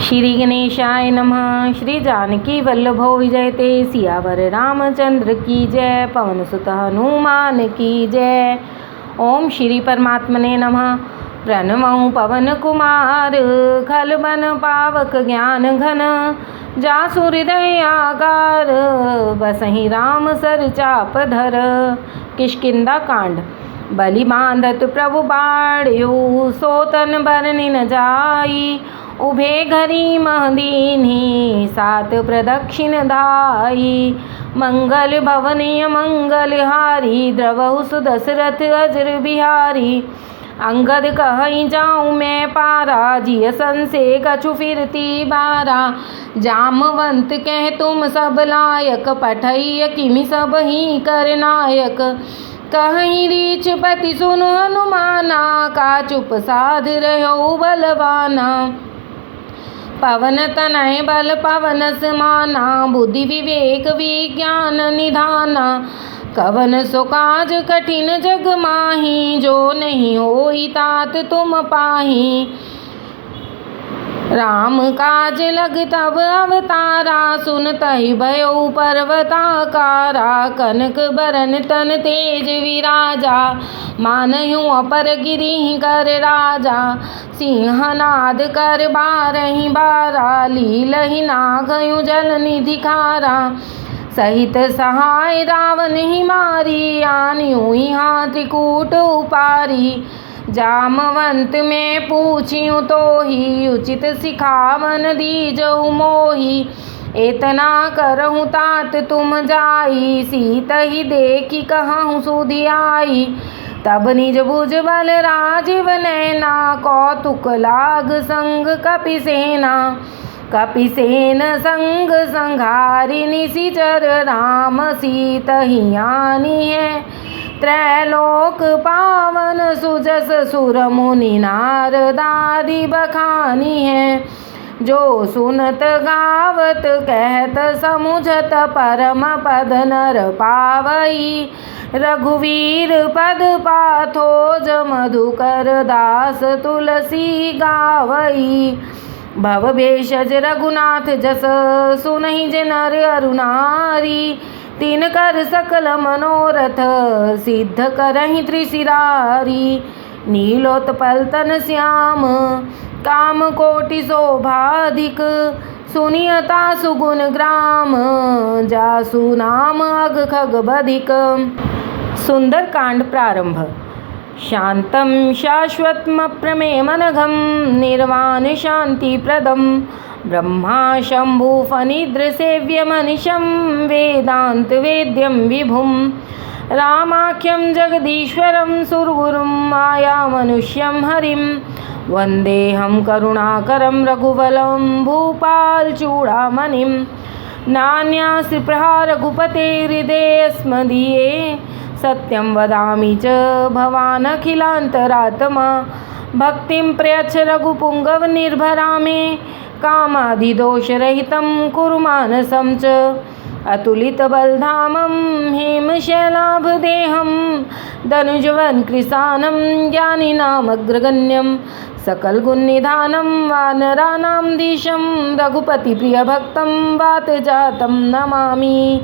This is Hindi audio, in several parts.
श्री गणेशाय नमः। श्री जानकी वल्लभो विजयते। सियावर रामचंद्र की जय। पवन सुत हनुमान की जय। ओम श्री परमात्मने नमः। प्रणवं पवन कुमार खलबन पावक ज्ञान घन। जासु हृदय आगार बसहि राम सर चाप धर। किष्किंधा कांड। बलि बांधत प्रभु बाड़्यो सोतन बरनि न जाई। उभे घरी महदीनी सात प्रदक्षिण धाई। मंगल भवनीय मंगल हारी द्रवहु सुदशरथ अजर बिहारी। अंगद कहीं जाऊँ मैं पारा जिय सन से कछु फिरती बारा। जामवंत कह तुम सब लायक पठैय किमि सब ही कर नायक। कहीं रीछ पति सुनु हनुमाना का चुप साध रहो बलवाना। पवन तनय बल पवन समाना बुद्धि विवेक विज्ञान निधाना। कवन सो काज कठिन जग माही जो नहीं होई तात तुम पाही। राम काज लग तब अवतारा सुनतहि भयो पर्वताकारा। कनक बरन तन तेज विराजा मानहु अपर गिरि कर राजा। सिंहनाद कर बारहि बारा लीलहि नागयु जल निधि खारा। सहित सहाय रावण ही मारी आनियु यहाँ त्रिकूट उपारी। जामवंत में पूछियो तो ही उचित सिखावन दीजहु मोही। एतना करहु तात तुम जाई सीत ही देखी कहूँ सुधियाई। तब निज भुज बल राजीव नैना कौतुक लाग संग कपिसेना। कपिसेन संग संघारि निशिचर राम सीत ही आनी है। त्रैलोक पावन सुजस सुर मुनि नारदादि बखानी है। जो सुनत गावत कहत समुझत परम पद नर पावई। रघुवीर पद पाथोज मधुकर दास तुलसी गावई। भव भेषज रघुनाथ जस सुनहि जे नर अरु नारी। तीन कर सकल मनोरथ सिद्ध करहि त्रिशिरारी। नीलोत्पल तन श्याम काम कोटि शोभाधिक। सुनियता सुगुण ग्राम जासु नाम अग खग बधिक। सुंदर कांड प्रारंभ। शांतं शाश्वतमप्रमेयमनघं निर्वाण शांतिप्रदं। ब्रह्मा शंभु फनिद्र सेव्यमनिशं वेदांत वेद्यं विभुं। रामाख्यं जगदीश्वरं सुरगुरुं मायामनुष्यं हरिं। वन्देऽहं करुणाकरं रघुवलं भूपालचूडामणिं। नान्यास्त्रिप्रहा रघुपते हृदयेऽस्मदीये। सत्यं वदामि च भवानखिलान्तरात्मा। भक्तिं प्रयच्छ रघुपुङ्गव निर्भरा मे। कामादिदोषरहितं कुरु मानसं च। अतुलितबलधामं हेमशैलाभदेहं। धनुजवन् कृशानं ज्ञानिनामग्रगण्यं। सकलगुणनिधानं वानराणां धीशं। रघुपतिप्रियभक्तं वातजातं नमामि।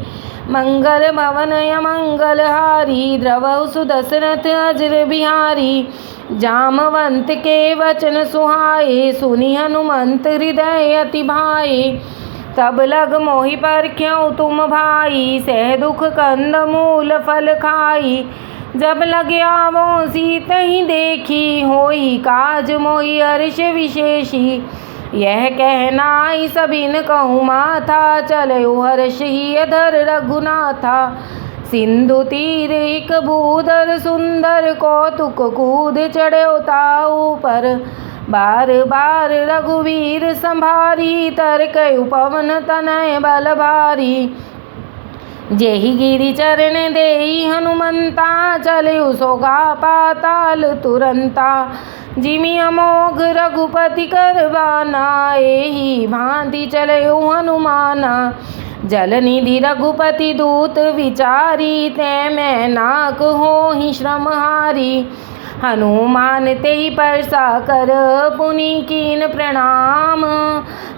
मंगल भवनय मंगलहारी द्रवहु सुदशरथ अजर बिहारी। जामवंत के वचन सुहाए सुनि हनुमंत हृदय अति भाए। तब लग मोहि परख्यौ तुम भाई सह दुख कंद मूल फल खाई। जब लग आवो सीत ही देखी होई काज मोहि हर्ष विशेषी। यह कहनाई सबिन कहूँ माथा चलयो हर्ष ही अधर रघुनाथा। सिंधु तीर एक भूधर सुंदर कौतुक कूद चढ़ो ताऊ पर। बार बार रघुवीर संभारी तरकयु पवन तनय बल भारी। जेहि गिरि चरण देई हनुमंता चलयु सोगा पाताल तुरंता। जिमि अमोघ रघुपति करवाना एहि भांति चलयो हनुमाना। जलनिधि रघुपति दूत विचारी तै मैं नाक होहि श्रमहारी। हनुमान तेहि परसा कर पुनि कीन प्रणाम।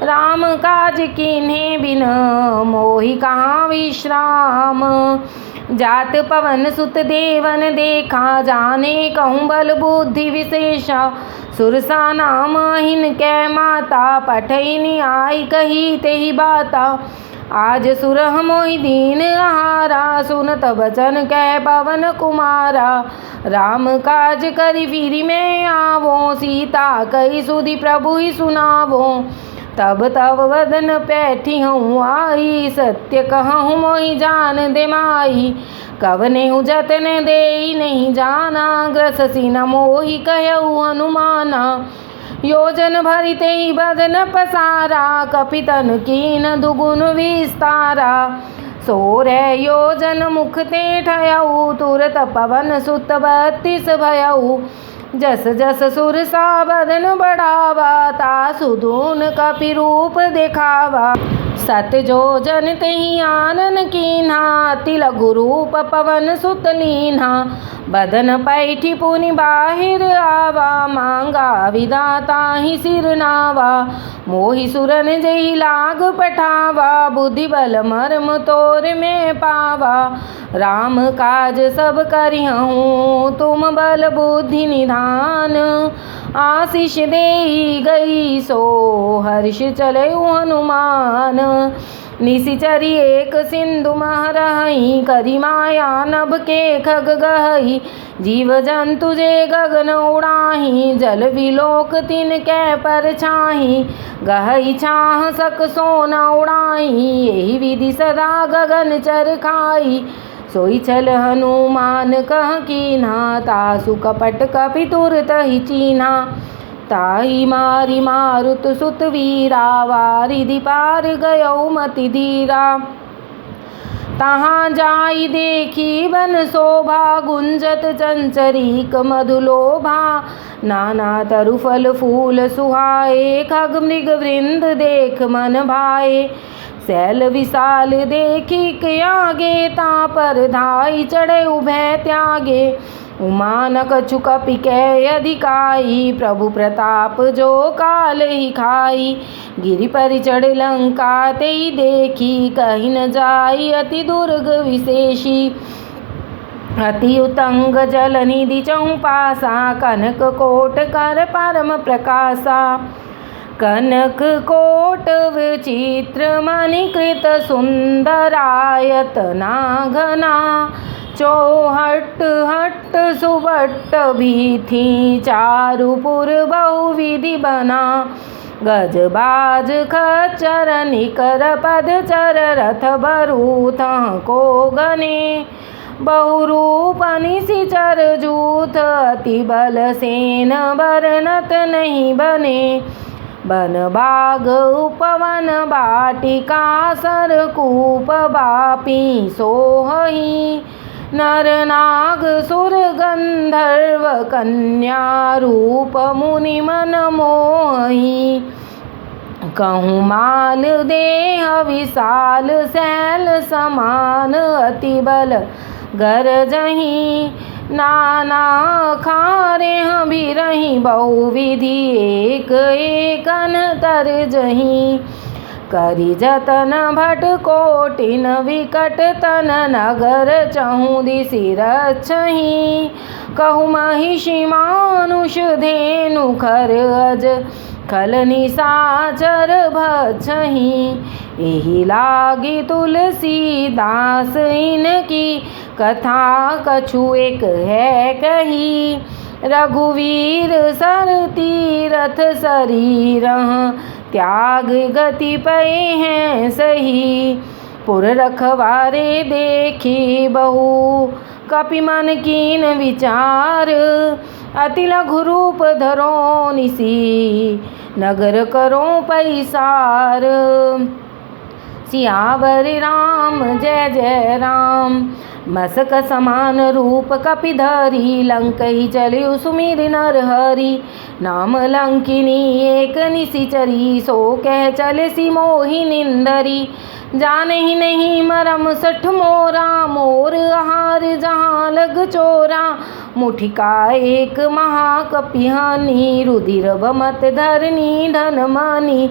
राम काज कीन्हे बिन मोहि कहाँ विश्राम। जात पवन सुत देवन देखा जाने कहूँ बल बुद्धि विशेषा। सुरसा नाम हिनकै माता पठैनी आई कही तेहि बाता। आज सुरह मोहि दीन आहारा सुनत बचन कह पवन कुमारा। राम काज करि फिरि मैं आवो सीता कही सुधि प्रभु ही सुनावो। तब तब वदन पैठी हूँ आई सत्य कहूँ मोहि जान दे माई। कवने जतन दे नहीं जाना ग्रससी न मोहि कहु हनुमाना। योजन भरिते बदन पसारा कपितन कीन दुगुन विस्तारा। सोरह योजन मुख ते ठयऊ तुरत पवन सुत 32 भयऊ। जस जस सुरसा बदन बढ़ावा तासु दून कपि रूप देखावा। सत जोजन तेहि आनन कीन्हा अति लघु रूप पवन सुत लीन्हा। बदन पैठी पुनि बाहिर आवा मांगा विदाता ही सिर नावा। मोहि सुरन जहि लाग पठावा बुद्धि बल मर्म तोर में पावा। राम काज सब करिहूँ तुम बल बुद्धि निधान। आशीष देई गई सो हर्ष चले हनुमान। निशिचरी एक सिंधु महरही करी माया नभ के खग गहई। जीव जंतु जे गगन उड़ाही जल विलोक तिनकै पर छाही। गहई छाह सक सोना उड़ाही यही विधि सदा गगन चर खाई। सोई छल हनुमान कह कीन्हा तासु कपट कपि तुरत ही चीन्हा। ताही मारी मारुत सुत वीरा वारिधि पार गयो मति धीरा। तहाँ जाई देखी बन शोभा गुंजत चंचरीक मधुलोभा। नाना तरु फल फूल सुहाए खग मृग वृंद देख मन भाए। शैल विशाल देखी के आगे ता पर धाई चढ़े उभय त्यागे। उमा न कछु कपि कै अधिकाई प्रभु प्रताप जो काल ही खाई। गिरि पर चढ़ लंका तेई देखी कहीं न जाई अति दुर्ग विशेषी। अति उतंग जल निधि चहु पासा कनक कोट कर परम प्रकाशा। कनक कोट विचित्र मणिकृत सुंदरायतना घना। चौहट हट सुबट्ट भीथी चारुपुर बहुविधि बना। गज बाज खच्चर निकर पदचर रथ बरूथ को गने। बहुरूप निशिचर जूथ अति बल सेन बरनत नहीं बने। बन बाग उपवन बाटिका सरकूप बापी सोहही। नर नाग सुर गंधर्व कन्या रूप मुनि मन मोही। कहूँ माल देह विशाल शैल समान अति बल गरजही। नाना खारे भी रही बहुविधि एक एकन तरजही। करी जतन भट कोटिन विकट तन नगर चहु दिशि रक्षही। कहु महिषी मानुष धेनु खर अज खल निशाचर भक्षही। एहि लागी तुलसीदास इनकी कथा कछु एक है कही। रघुवीर सर तीरथ शरीर त्याग गति पै हैं सही। पुर रखवारे देखी बहु कपि मन कीन विचार। अति लघु रूप धरो निसी नगर करो पैसार। सियावर राम जय जय राम। मसक समान रूप कपिधरी लंकहि चलिउ सुमिर नर हरि। नाम लंकिनी एक निशिचरी सो कह चले सी मोहि निंदरी। जाने ही नहीं मरम सठ मोरा मोर आहार जहाँ लग चोरा। मुठिका एक महाकपिहानी रुधिर बमत धरनी धन मानी।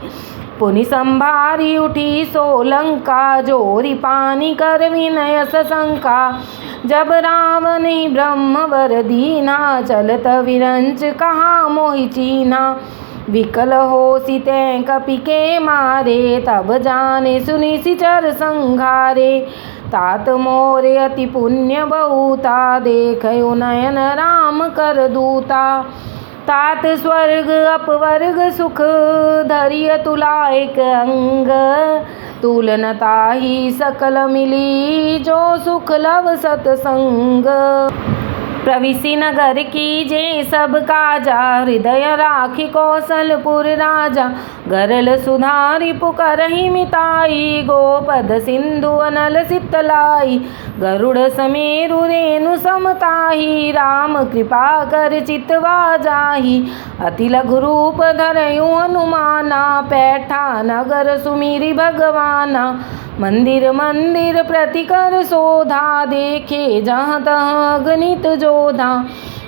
पुनि संभारी उठी सो लंका, जोरी पानी कर विनय सशंका। जब रावण ब्रह्मवर दीना, चलत विरंच कहा मोहि चीना। विकल हो सीते कपि के मारे, तब जाने सुनि सिचर संघारे। तात मोरे अति पुण्य बहुता, देखयो नयन राम कर दूता। तात स्वर्ग अपवर्ग सुख, धरिय तुला एक अंग। तुलन ताहि सकल मिली, जो सुख लव सतसंग। प्रविशि नगर कीजे सब काजा, हृदय राखि कौशलपुर राजा। गरल सुधारि पुकारहि मिताई, गोपद सिंधु अनल सितलाई। गरुड़ समेरु रेणु समताही, राम कृपा कर चितवा जाही। अति लघु रूप धरयु हनुमाना, पैठा नगर सुमिरि भगवाना। मंदिर मंदिर प्रतिकर शोधा, देखे जहाँ तहाँ अगणित जोधा।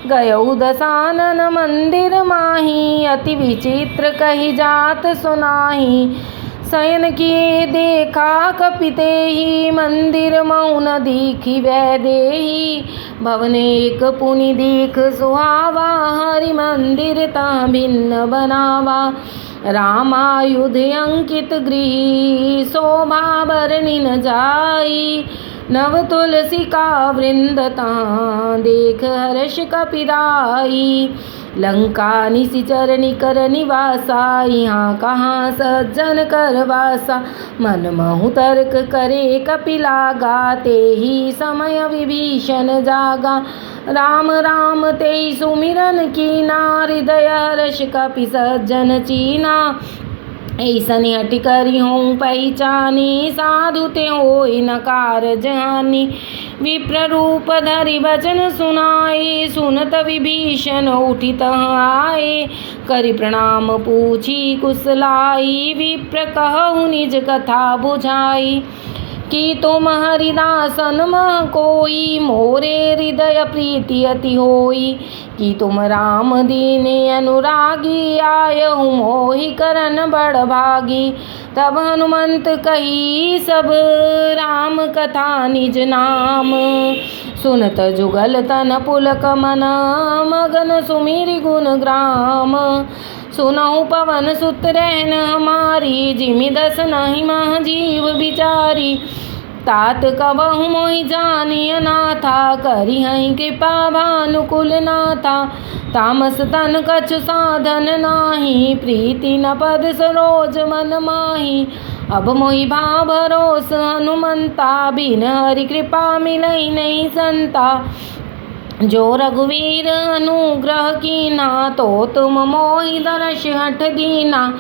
गयौ दशानन मंदिर माही, अति विचित्र कही जात सुनाही। शयन किए देखा कपितेहि, मंदिर मौन दीखि वैदेही। भवन एक पुनि दीख सुहावा, हरि मंदिर ता भिन्न बनावा। रामायुध अंकित गृह, शोभा बरनि न जाई। नव तुलसी का वृंद ता, देख हर्ष कपिराई। लंका निशिचर निकर निवासा, यहाँ कहाँ सज्जन कर वासा। मन महु तर्क करे कपि लागा, तेहि समय विभीषण जागा। राम राम तेहि सुमिरन कीना, हृदय हर्ष कपि सज्जन चीना। ऐसन हटि करि हों पहिचानी, साधु ते होई न कारज हानि। विप्र रूप धरि बचन सुनाए, सुनत विभीषण उठि तहाँ आए। करि प्रणाम पूछी कुशलाई, विप्र कहु निज कथा बुझाई। कि तुम हरिदासन मह कोई, मोरे हृदय प्रीति अति होई। कि तुम राम दीने अनुरागी, आयहु मोहि करन बड़ भागी। तब हनुमंत कही सब राम कथा निज नाम, सुनत जुगल तन पुलक मन, मगन सुमिरि गुण ग्राम। सुनहु पवन सुत रहन हमारी, जिमि दस नहीं मह जीव बिचारी। तात कबहु मोहि जानिय नाथा, करिहहि कृपा भानुकुल नाथा। तामस तन कछु साधन नाही, प्रीति न पद सरोज मन माही। अब मोहि भाव भरोस हनुमंता, बिन हरि कृपा मिलई नहीं संता। जो रघुवीर अनुग्रह कीना, तो तुम मोहि दर्श हठ दीना।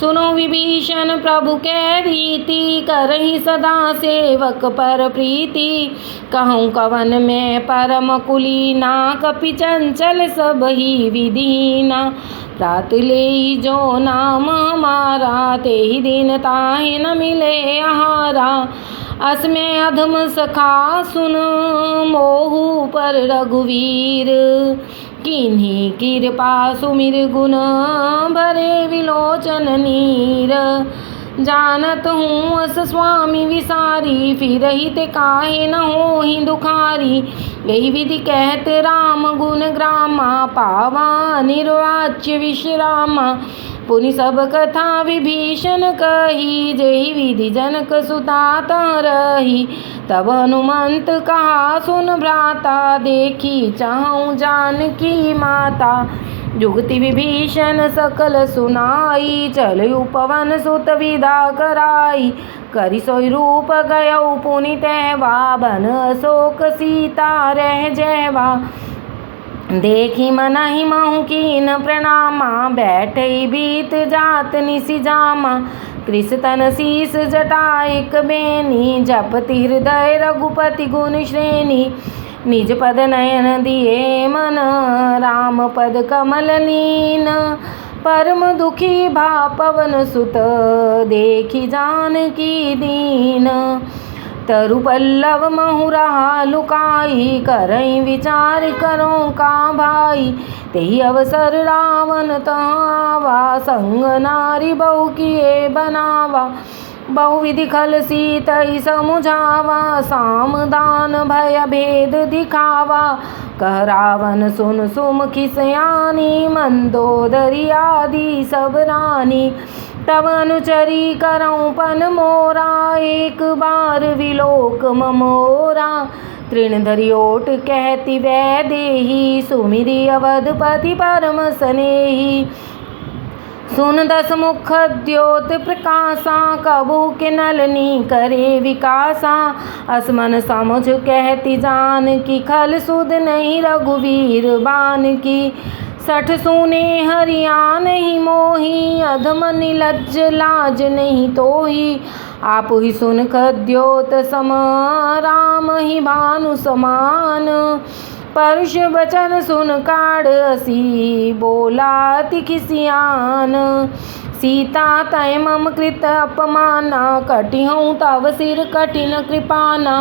सुनो विभीषण प्रभु कै रीति, करहि सदा सेवक पर प्रीति। कहूँ कवन में परम कुलीना, कपि चंचल सब ही विधीना। प्रात लेहि जो नाम हमारा, तेहि दिन ताहि न मिले आहारा। अस्मै अधम सखा सुन, मोहु पर रघुवीर। किन्हीं कृपा सुमिर गुण, भरे विलोचन नीर। जानत हूँ अस स्वामी विसारी, फिरहि ते काहे न होहि दुखारी। यही विधि कहत राम गुण ग्रामा, पावा निर्वाच्य विश्रामा। पुनि सब कथा विभीषण कही, जेहि विधि जनक सुता तहाँ रही। तब हनुमंत कहा सुन भ्राता, देखी चाहूँ जानकी माता। जुगति विभीषण सकल सुनाई, चलयु पवन सुत विदा कराई। करि सोई रूप गयौ पुनि तैवा, बन अशोक सीता रह जैवा। देखी मनहि महु कीन प्रणामा, बैठई बीत जात निसि जामा। कृष तन शीस जटाइक बेनी, जपति हृदय रघुपति गुण श्रेणी। निज पद नयन दिए मन, राम पद कमल लीन। परम दुखी भा पवन सुत, देखी जानकी दीन। तरु पल्लव महुरा लुकाई, करई विचार करो का भाई। तेहि अवसर रावण तहावा, संग नारी बहु किए बनावा। बहुविधि खल सीतई समुझावा, साम दान भय भेद दिखावा। कह रावण सुन सुमुखी सयानी, मंदोदरी आदि सब रानी। तब अनुचरी करऊं पन मोरा, एक बार विलोक ममोरा। तृणधरी ओट कहती वैदेही, सुमिरी अवधपति परम स्नेही। सुन दस मुख द्योत प्रकाशा, कबू के नलनी करे विकासा। असमन समुझ कहती जान की, खल सुध नहीं रघुवीर बान की। सठ सुने हरिया नहीं मोही, अधम निलज्ज लाज नहीं तोही। आप ही सुन खद्योत सम, राम ही भानु समान। परुष बचन सुन काढ़ असी, बोला अति खिसियान। सीता तय मम कृत अपमाना, कटिहऊँ तव सिर कठिन कृपाना।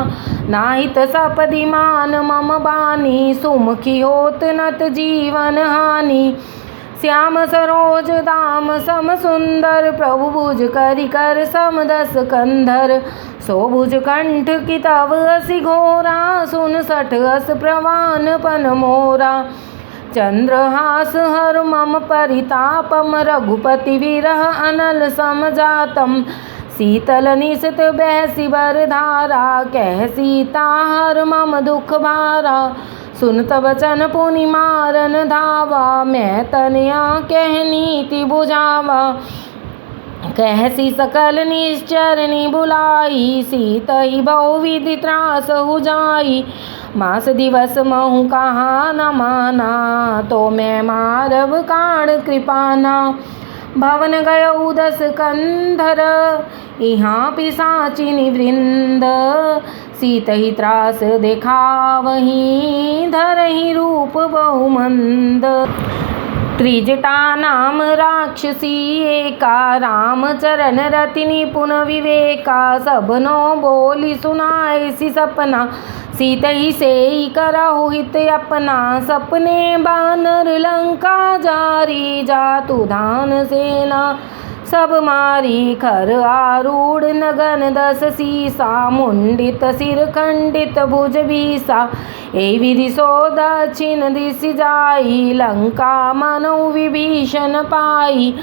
नाहित सपदिमान मम बानी, सुमुखी होत नत जीवन हानि। श्याम सरोज दाम सम सुंदर, प्रभु भुज करि कर सम दस कंधर। सो भुज कंठ की तव असि घोरा, सुन सठ अस प्रवान पन मोरा। चंद्रहास हर मम परितापम, रघुपति विरह अनल समजातम। शीतल निशित बैसी बर धारा, कह सीता हर मम दुख भारा। सुनत बचन पुनि मारन धावा, मैं तनया कह नीति बुझावा। कहसी सकल निश्चरनी बुलाई, सीतहि बहुविधि त्रास हुजाई। मास दिवस महु कहा न माना, तो मैं मारव काढ़ कृपाना। भवन गयऊ दस कंधर, यहाँ पिशाचिनी वृंद। सीतहि त्रास देखावहीं, धरहि रूप बहुमंद। त्रिजटा नाम राक्षसी एका, रामचरण रति निपुण विवेका। सबनो बोली सुनाए सी सपना, सीतहि सेई करहु हित अपना। सपने बानर लंका जारी, जातु धान सेना सब मारी। खर आरूढ़ नगन दस सीसा, मुंडित सिर खंडित भुज बीसा। ए विधि सो दक्षिण दिशि जाई, लंका मनऊ विभीषण पाई।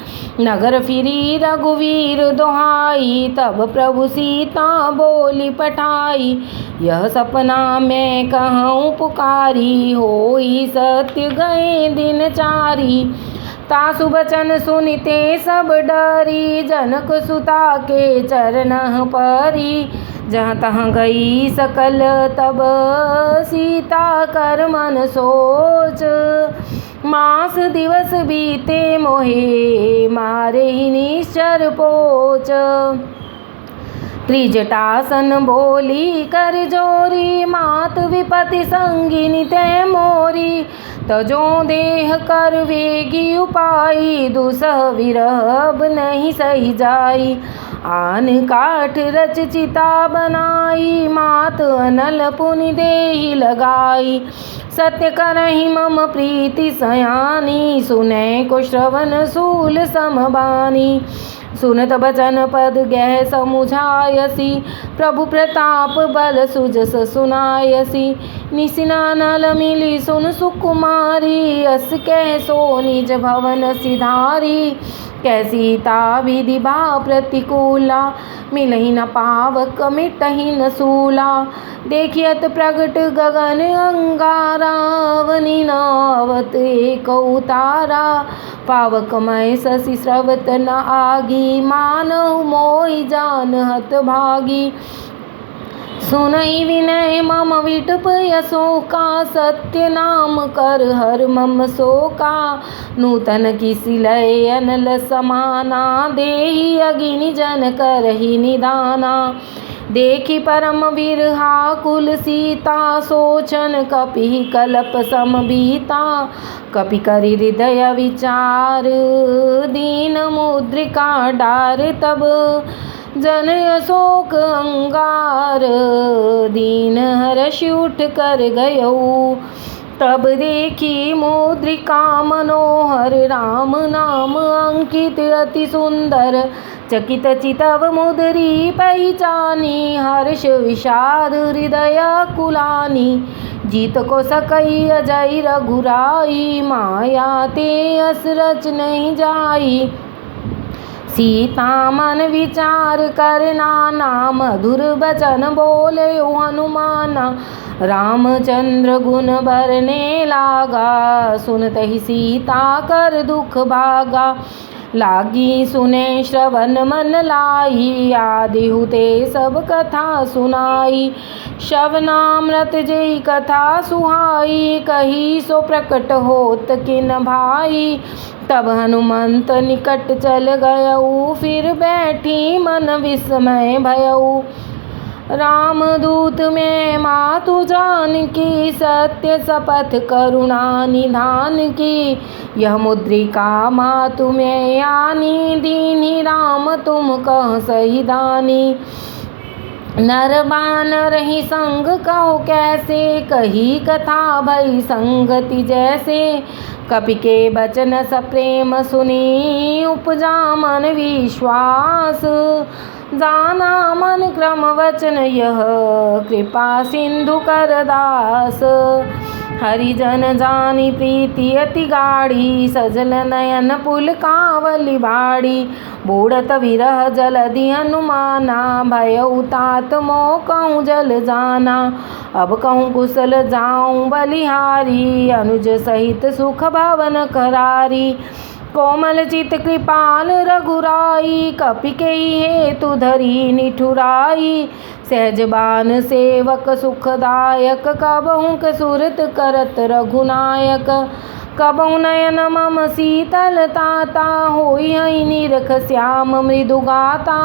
नगर फिरी रघुवीर दोहाई, तब प्रभु सीता बोली पठाई। यह सपना मैं कहूँ पुकारी, होई सत्य गए दिन चारी। तासु बचन सुनिते सब डरी, जनक सुता के चरणह परी। जहाँ तहाँ गई सकल तब, सीता कर मन सोच। मास दिवस बीते मोहे, मारे ही निश्चर पोच। त्रिजटासन बोली कर जोरी, मात विपति संगिनी तै मोरी। तजो देह कर वेगी उपाई, दुसह विरह नहीं सही जाई। आन काठ रच चिता बनाई, मात अनल पुनि देहि लगाई। सत्य करहि मम प्रीति सयानी, सुनै को श्रवण सूल समबानी। सुनत बचन पद गह समुझायसी, प्रभु प्रताप बल सुजस सुनायसी। निसिना नल मिली सुन सुकुमारी, अस कह सो निज भवन सिधारी। कै सीता विधि बा प्रतिकूला, मिलहि न पावक मिटहि न सूला। देखियत प्रगट गगन अंगारा, अवनि नावत एक उतारा। पावक मय शशि स्रवत न आगी, मानहु मोहि जान हत भागी। सुनहि विनय मम विटप यशोका, सत्य नाम कर हर मम शोका। नूतन किसी लय अनल समाना, देहि अगिनि जन करहि निदाना। देखि परम विरहा कुल सीता, सोचन कपि कलप समबीता। कपि करि हृदय विचार, दीन मुद्रिका डार तब। जन अशोक अंगार, दीन हर्ष उठ कर गयो। तब देखी मुद्रिका मनोहर, राम नाम अंकित अति सुंदर। चकित चितव मुद्री पहचानी, हर्ष विषाद हृदय कुलानी। जीत को सकई अजय रघुराई, माया ते असरच नहीं जाई। सीता मन विचार करना, मधुर बचन बोले हनुमाना। रामचंद्र गुण बरने लागा, सुनत ही सीता कर दुख भागा। लागी सुने श्रवण मन लाई, आदि हुते सब कथा सुनाई। श्रवणामृत जय कथा सुहाई, कही सो प्रकट होत किन भाई। तब हनुमंत निकट चल गयऊ, फिर बैठी मन विस्मय भयऊ। रामदूत में मातु जानकी, सत्य शपथ करुणा निधान की। यह मुद्रिका मातु में आनी, दीन्ही राम तुम कह सही दानी। नर बानर ही संग कहो कैसे, कही कथा भई संगति जैसे। कपि के बचन सप्रेम सुनी, उपजा मन विश्वास। जाना मन क्रम वचन यह, कृपा सिंधु कर दास। हरिजन जानी प्रीति अति गाढ़ी, सजल नयन पुल कांवली बाड़ी। बूढ़त विरह जलधि हनुमाना, भयउ तात मोह कहूँ जल जाना। अब कहूँ कुशल जाऊँ बलिहारी, अनुज सहित सुख भवन करारी। कोमल चित कृपाल रघुराई, कपि के हेतु धरी निठुराई। सहज बान सेवक सुखदायक, कबहु के सुरत करत रघुनायक। कबहु नयन मम शीतल ताता, होई हई निरख श्याम मृदु गाता।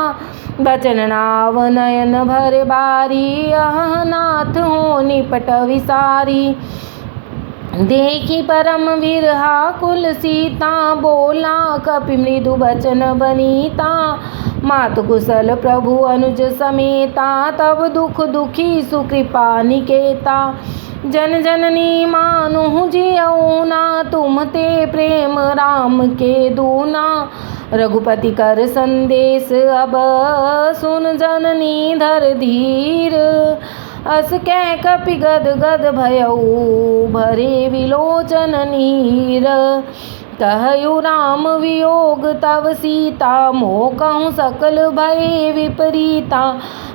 बचन नाव नयन भर बारी, अह नाथ हो निपट विसारी। देखी परम विरहा कुल सीता, बोला कपि मृदु बचन बनीता। मातु कुशल प्रभु अनुज समेता, तब दुख दुखी सुकृपा निकेता। जन जननी मानु जियऊ ना, तुम ते प्रेम राम के दूना। रघुपति कर संदेश अब, सुन जननी धर धीर। अस कह कपि गद गद भयऊ, भरे विलोचन नीर। कहयु राम वियोग तव सीता, मोह कहूँ सकल भय विपरीता।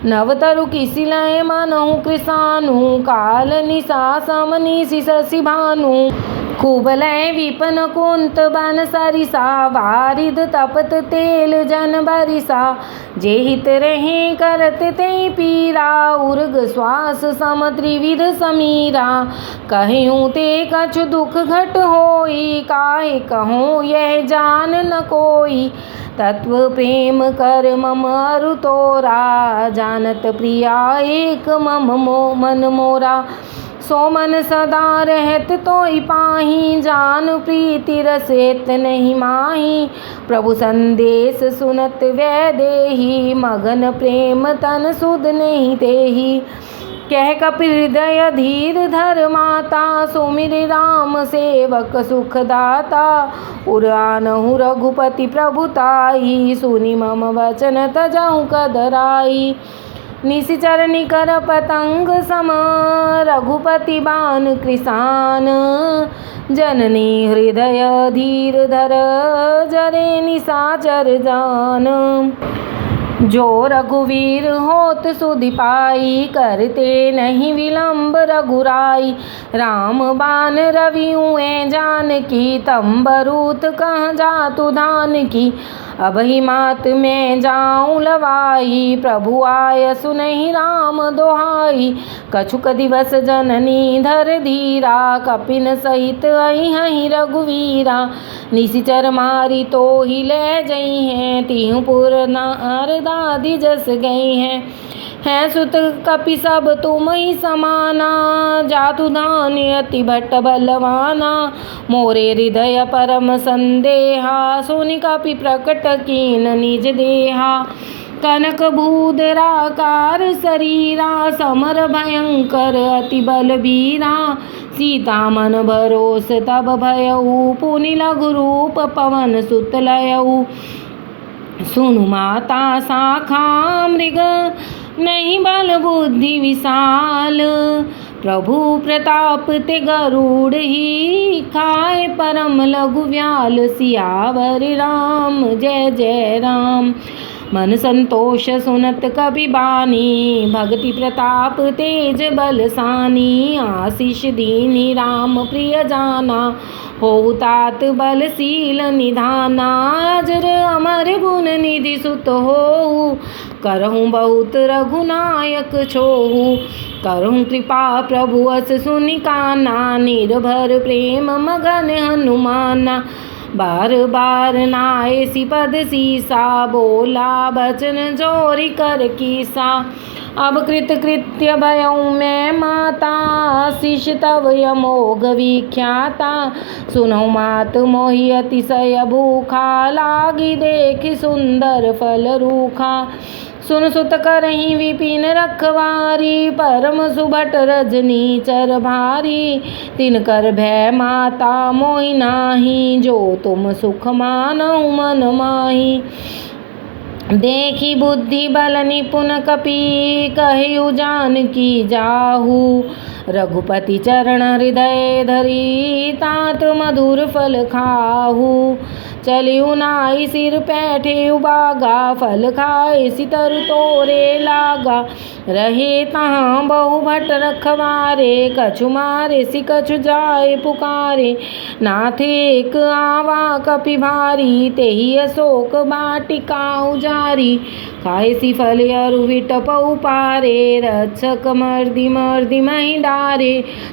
नवतरु किसी लय मनहु कृसानु, काल निशा समनीसि शशि भानु। खूब लय विपन कुंत बन सरिसा, वारिद तपत तेल जन बरिसा। जे हित रहे करत ते पीरा, उर्ग श्वास सम त्रिविध समीरा। कहूँ ते कछु दुख घट होई, काहे कहूँ यह जान न कोई। तत्व प्रेम कर मम अरु तोरा, जानत प्रिया एक मम मन मोरा। सो मन सदा रहत तोई पाही, जान प्रीति रसेत नहीं माही। प्रभु संदेश सुनत वैदेही, मगन प्रेम तन सुध नहीं तेही। कह कपि हृदय धीर धर माता, सुमिर राम सेवक सुख दाता। उरानहु रघुपति प्रभुताई, सुनि मम वचन तजहु कदराई। निशिचर निकर पतंग सम, रघुपति बान कृसान। जननी हृदय धीर धर, जरे निशाचर जान। जो रघुवीर होत सुधि पाई, करते नहीं विलंब रघुराई। राम बान रवि हुए जानकी, तंबरूत कह जातु धान की। अब ही मात में जाऊं लवाई, प्रभु आय सुनहि राम दोहाई। कछुक दिवस जननी धर धीरा, कपिन सहित अहि रघुवीरा। निशिचर मारी तो ही ले जई हैं, तिहु पुर नार दादी जस गई हैं। है सुत कपि सब तुम ही समाना, जातु धान्य अति भट्ट बलवाना। मोरे हृदय परम संदेहा, सुनि कपि प्रकट कीन निज देहा। कनक भूधराकार शरीरा समर भयंकर अति बलबीरा सीता मन भरोस तब भयऊ पुनि लघु रूप पवन सुत लयऊ सुनु माता शाखा मृग नहीं बल बुद्धि विशाल प्रभु प्रताप ते गरुड़ ही खाए परम लघु व्याल सियावर राम जय जय राम मन संतोष सुनत कबि बानी भक्ति प्रताप तेज बलसानी आशीष दीनी राम प्रिय जाना हो तात बलशील निधाना अजर अमर गुण निधि सुत हो करहूँ बहुत रघुनायक छोहू करहूँ कृपा प्रभु अस सुनिकाना निर्भर प्रेम मगन हनुमाना बार बार नाए सिपद सीसा बोला बचन जोरी कर कीसा अब कृत कृत्य भयऊ मैं माता शिष तव यमोघ विख्याता सुनौ मात मोहि अतिशय भूखा लागी देख सुंदर फल रूखा सुन सुत करही विपिन रखवारी परम सुभट रजनी चर भारी तिन कर भय माता मोहि नाही जो तुम सुख मानहु मन माही देखी बुद्धि बल निपुण कपि कहु जानकी जाहू रघुपति चरण हृदय धरी तात मधुर फल खाहू चलियु नाई सिर पैठे उबागा फल खाए सितर तोरे लागा रहे तहाँ बहु भट रखवारे कछु मारे सि कछु जाए पुकारे नाथ एक आवा कपि भारी तेहि अशोक बाटिका उजारी खाए सी फल अरु विटपउ पारे रक्षक मर्दि मर्दि महि डारे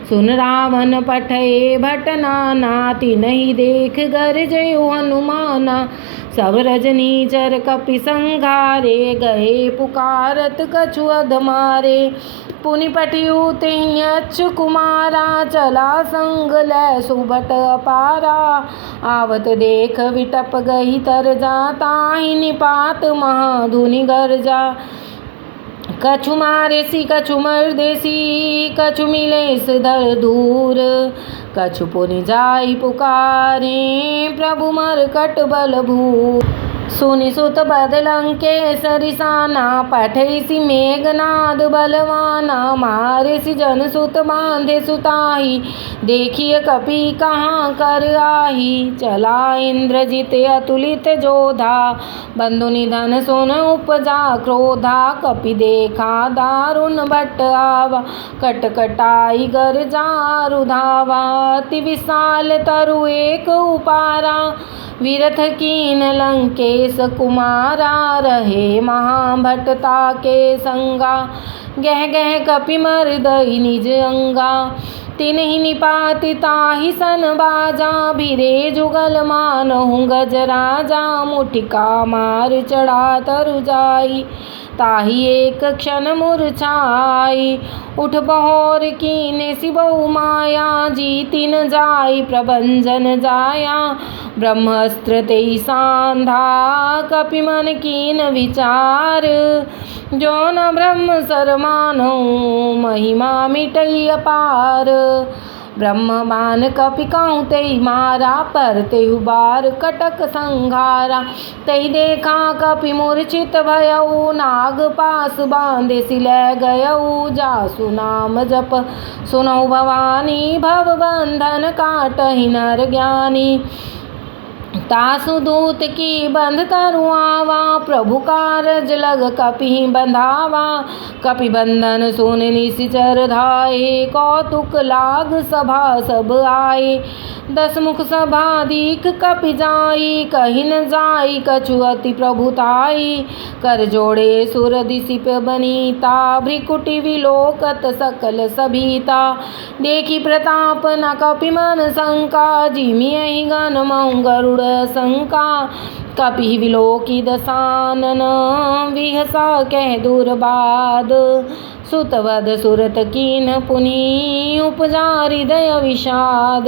सुन रावण पठये भट नाना तिनहि देख गरजयु हनुमाना सब रजनीचर कपि संघारे गए पुकारत कछु अधमारे पुनि पठियु तेहि अच्यु कुमारा चला संग लै सुभट अपारा आवत देख विटप गही तर जा ताहि निपात महाधुनि गर्जा कछु मारे सी कछु मर्देसी कछु मिले धर दूर कछु पुनि जाई पुकारे प्रभु मरकट बल भूर सुनि सुत बदलंकेसरि साना पठैसि मेघनाद बलवाना मारेसि जन सुत बांधे सुताही देखिए कपि कहाँ कर आही चला इंद्रजित अतुलित जोधा बंधु निधन सुन उपजा क्रोधा कपि देखा दारुण भट्ट आवा कटकटाई गर जारु धावा अति विशाल तरु एक उपारा विरथ कीन लंकेश कुमारा रहे महाभटता के संगा गह गह कपि मर्दई निज अंगा तिन्हि निपाति ताहि सन बाजा भिरे जुगल मानहु गज राजा मुठिका मार चढ़ा तरु जाई ताहि एक क्षण मूर्छाई उठ बहोर कीने सिबहु माया जीति न जाई प्रभंजन जाया ब्रह्मास्त्र तेहि सांधा कपि मन कीन विचार जो न ब्रह्म सर मानहु महिमा मिटई अपार ब्रह्म बान कपि कहूँ तेहि मारा पर तेहु बार कटक संघारा तहि देखा कपि मूर्छित भयऊ नाग पास बांधे सिलै गयऊ जासु नाम जप सुनौ भवानी भव बंधन काटहि नर ज्ञानी तासु दूत की बंध तरु आवा प्रभु कारज लग कपि बंधावा कपि बंधन सुन निशिचर धाये कौतुक लाग सभा सब आए दस मुख सभा दीख कपि जाई कहि न जाई कछु अति प्रभुताई कर जोड़े सुर दिसिप बनीता भ्रिकुटि विलोकत सकल सभीता देखी प्रताप न कपि मन शंका जिमियहि गण महु गरुड़ शंका कपि विलोकी दसानन विहसा कह दुर्बाद सुतवद सुरत कीन पुनि उपजा हृदय विषाद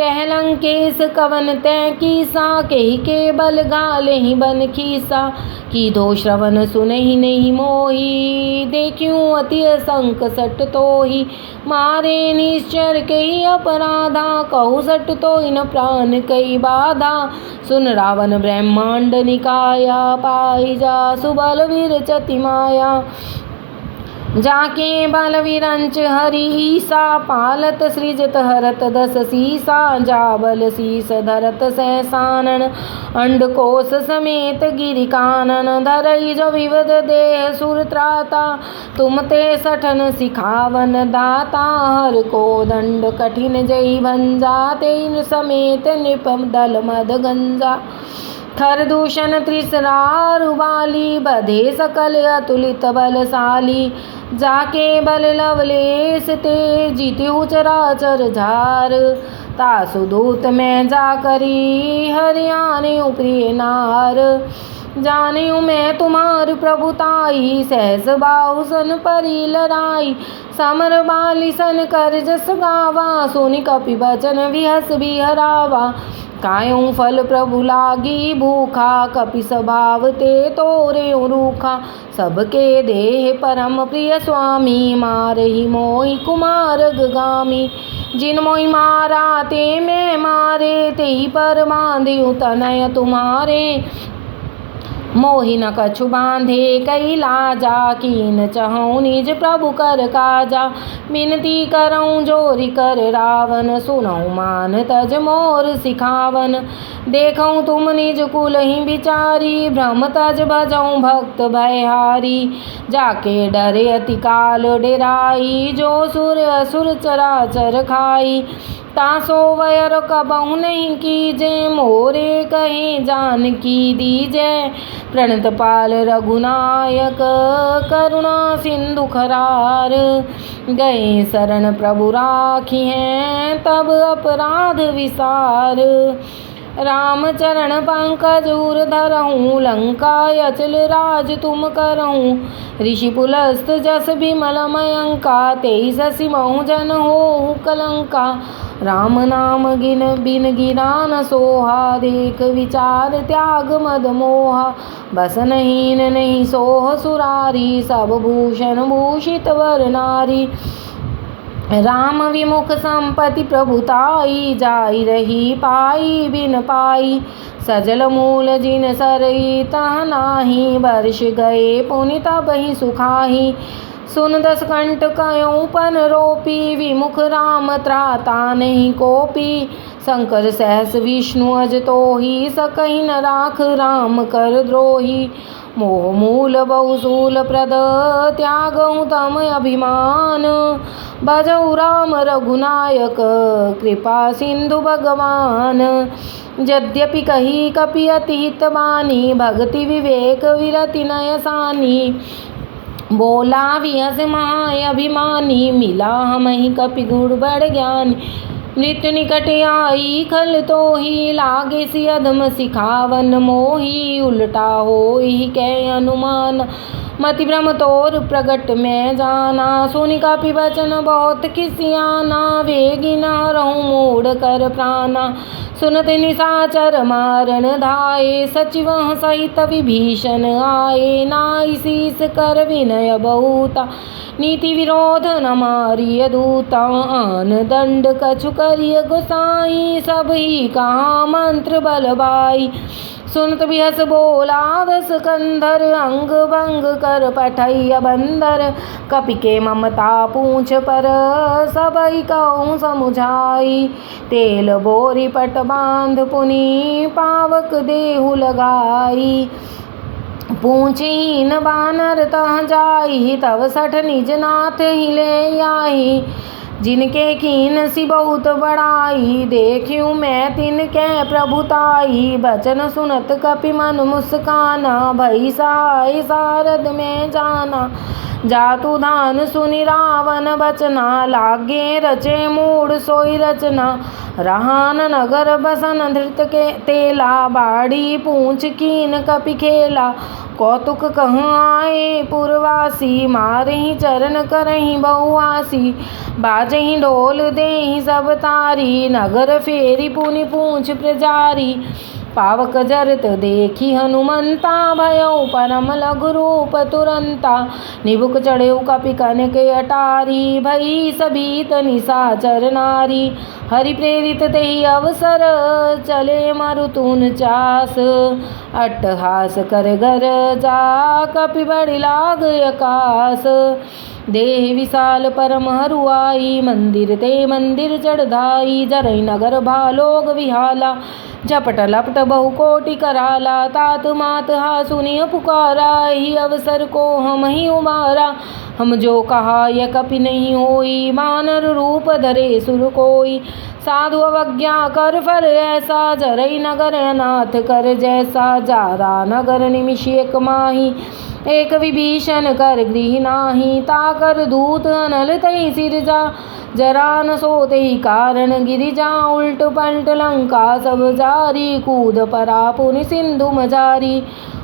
कह लंकेश कवन तै कीसा, केहि के बल गाले ही बन खीसा। की दो श्रवण सुनहि नहीं मोही, देखियूं अति संक सट तोही। मारे निश्चर कई अपराधा, कहु सट तो इन प्राण कई बाधा। सुन रावण ब्रह्मांड निकाया, पाई जासु बल विरचति माया। जाके बल विरंच हरि ईसा, पालत सृजत हरत दस सीसा। जा बल शीस धरत सहसानन, अंडकोश समेत गिरि कानन। धरई जो विविध देह सुर त्राता, तुम ते सठन सिखावन दाता। हर को दंड कठिन जई भंजा, तेन समेत निपम दल मद गंजा। खर दूषण त्रिसरा रुबाली, बधे सकल अतुलित बलशाली। जाके बल लवलेश ते, जीत्यु चराचर झार। तासु दूत में जाकरी, हरियाने प्रिय नार। जानियु मैं तुम्हार प्रभुताई, सहस बाहु सन परी लराई। समर बाली सन कर जस गावा, सुनि कपि बचन विहस बिहरावा। कायों फल प्रभु लागी भूखा, कपि स्वभाव ते तोरे रूखा। सबके देह परम प्रिय स्वामी, मारहि मोहि कुमार गामी। जिन मोहि मारा ते मैं मारे, तेहि पर बांधियु तनय तुम्हारे। मोहि न कछु बांधे कई लाजा, कीन चहु निज प्रभु कर काजा। बिनती करऊँ जोरि कर रावण, सुनऊ मान तज मोर सिखावन। देखऊँ तुम निज कुल ही बिचारी, भ्रम तज भजऊँ भक्त भयहारी। जाके डरे अति काल डेराई, जो सुर असुर चराचर खाई। तासो वयर कबहु नहीं कीजे, मोरे कहे जानकी दीजे। प्रणत पाल रघुनायक, करुणा सिंधु खरार। गए शरण प्रभु राखी हैं, तब अपराध विसार। राम चरण पंकज उर धरहूँ, लंका अचल राज तुम करहूँ। ऋषि पुलस्त जस बिमल मयंका, तेई शशि महु जन होहु कलंका। राम नाम गिन बिन गिरा न सोहा, देख विचार त्याग मद मोहा। बसन हीन नहीं सोह सुरारी, सब भूषण भूषित वर नारी। राम विमुख संपत्ति प्रभुताई, जाई रही पाई बिन पाई। सजल मूल जिन सरई तह नाही, वर्ष गए पुनि तबहि सुखाही। सुन दस कंठ कयों पन रोपी, विमुख राम त्राता नहीं कोपी। शंकर सहस विष्णु अज तोही, सकहि न राख राम कर द्रोही। मोह मूल बहुशूल प्रद, त्यागऊँ तम अभिमान। भजऊ राम रघुनायक, कृपा सिंधु भगवान। यद्यपि कही कपि अति हित बानी, भक्ति विवेक विरति नय सानी। बोला विहस महा अभिमानी, मिला हमहि कपि गुण बड़ ज्ञानी। मृत्यु निकट आई खल तोही, लागे सि अधम सिखावन मोही। उल्टा होई कै अनुमान, मति भ्रम तोर प्रगट में जाना। सुनि कपि बचन बहुत खिसियाना, वेगी न रहूँ मोड़ कर प्राणा। सुनत निशाचर मारन धाये, सचिव सहित विभीषण आए। नाई शीस कर विनय बहुता, नीति विरोध न मारिय दूता। आन दंड कछु करिय गोसाई, सब ही कहा मंत्र बलबाई। सुनत बिहस बोला दस कंधर, अंग भंग कर पठैया बंदर। कपि के ममता पूछ पर, सबई कहूँ समुझाई। तेल बोरी पट बांध पुनि, पावक देहु लगाई। पूछहीन बानर तह जाई, तव सठ निज नाथ ही ले आई। जिनके कीन सी बहुत बड़ाई, देखियूँ मैं तिनके प्रभुताई। बचन सुनत कपि मन मुस्काना, भई साई सारद में जाना। जातु धान सुनि रावण बचना, लागे रचे मूढ़ सोई रचना। रहान नगर बसन धृत के तेला, बाड़ी पूछ कीन कपि खेला। कौतुक कह आए पुरवासी, मारहि चरण करहि बहुआसी। बाजहि ढोल देहि सब तारी, नगर फेरी पुनि पूछ प्रजारी। पावक जरत देखी हनुमंता, भयउ परम लघु रूप तुरंता। निबुक चढ़ेउ कपि कनक अटारी, भई सभीत निशाचर नारी। हरि प्रेरित तेहि अवसर, चले मरुतुन चास। अट्टहास कर गर जा, कपि बड़ि लाग आकास। देह विशाल परम हरुआई, मंदिर ते मंदिर चढ़ाई। जरई नगर भालोग विहाला, झपट लपट बहु कोटि कराला। तात मात हा सुनिय पुकारा, ही अवसर को हम ही उबारा। हम जो कहा यह कपि नहीं होई, मानर रूप धरे सुर कोई। साधु अवज्ञा कर फल ऐसा, जरई नगर अनाथ कर जैसा। जारा नगर निमिष एक माही, एक विभीषण कर गृह नाही। ताकर दूत अनल तई सिरजा, जरा न सोते ही कारण गिरिजा। उल्ट पलट लंका सब जारी, कूद परा पुनि सिंधु मजारी।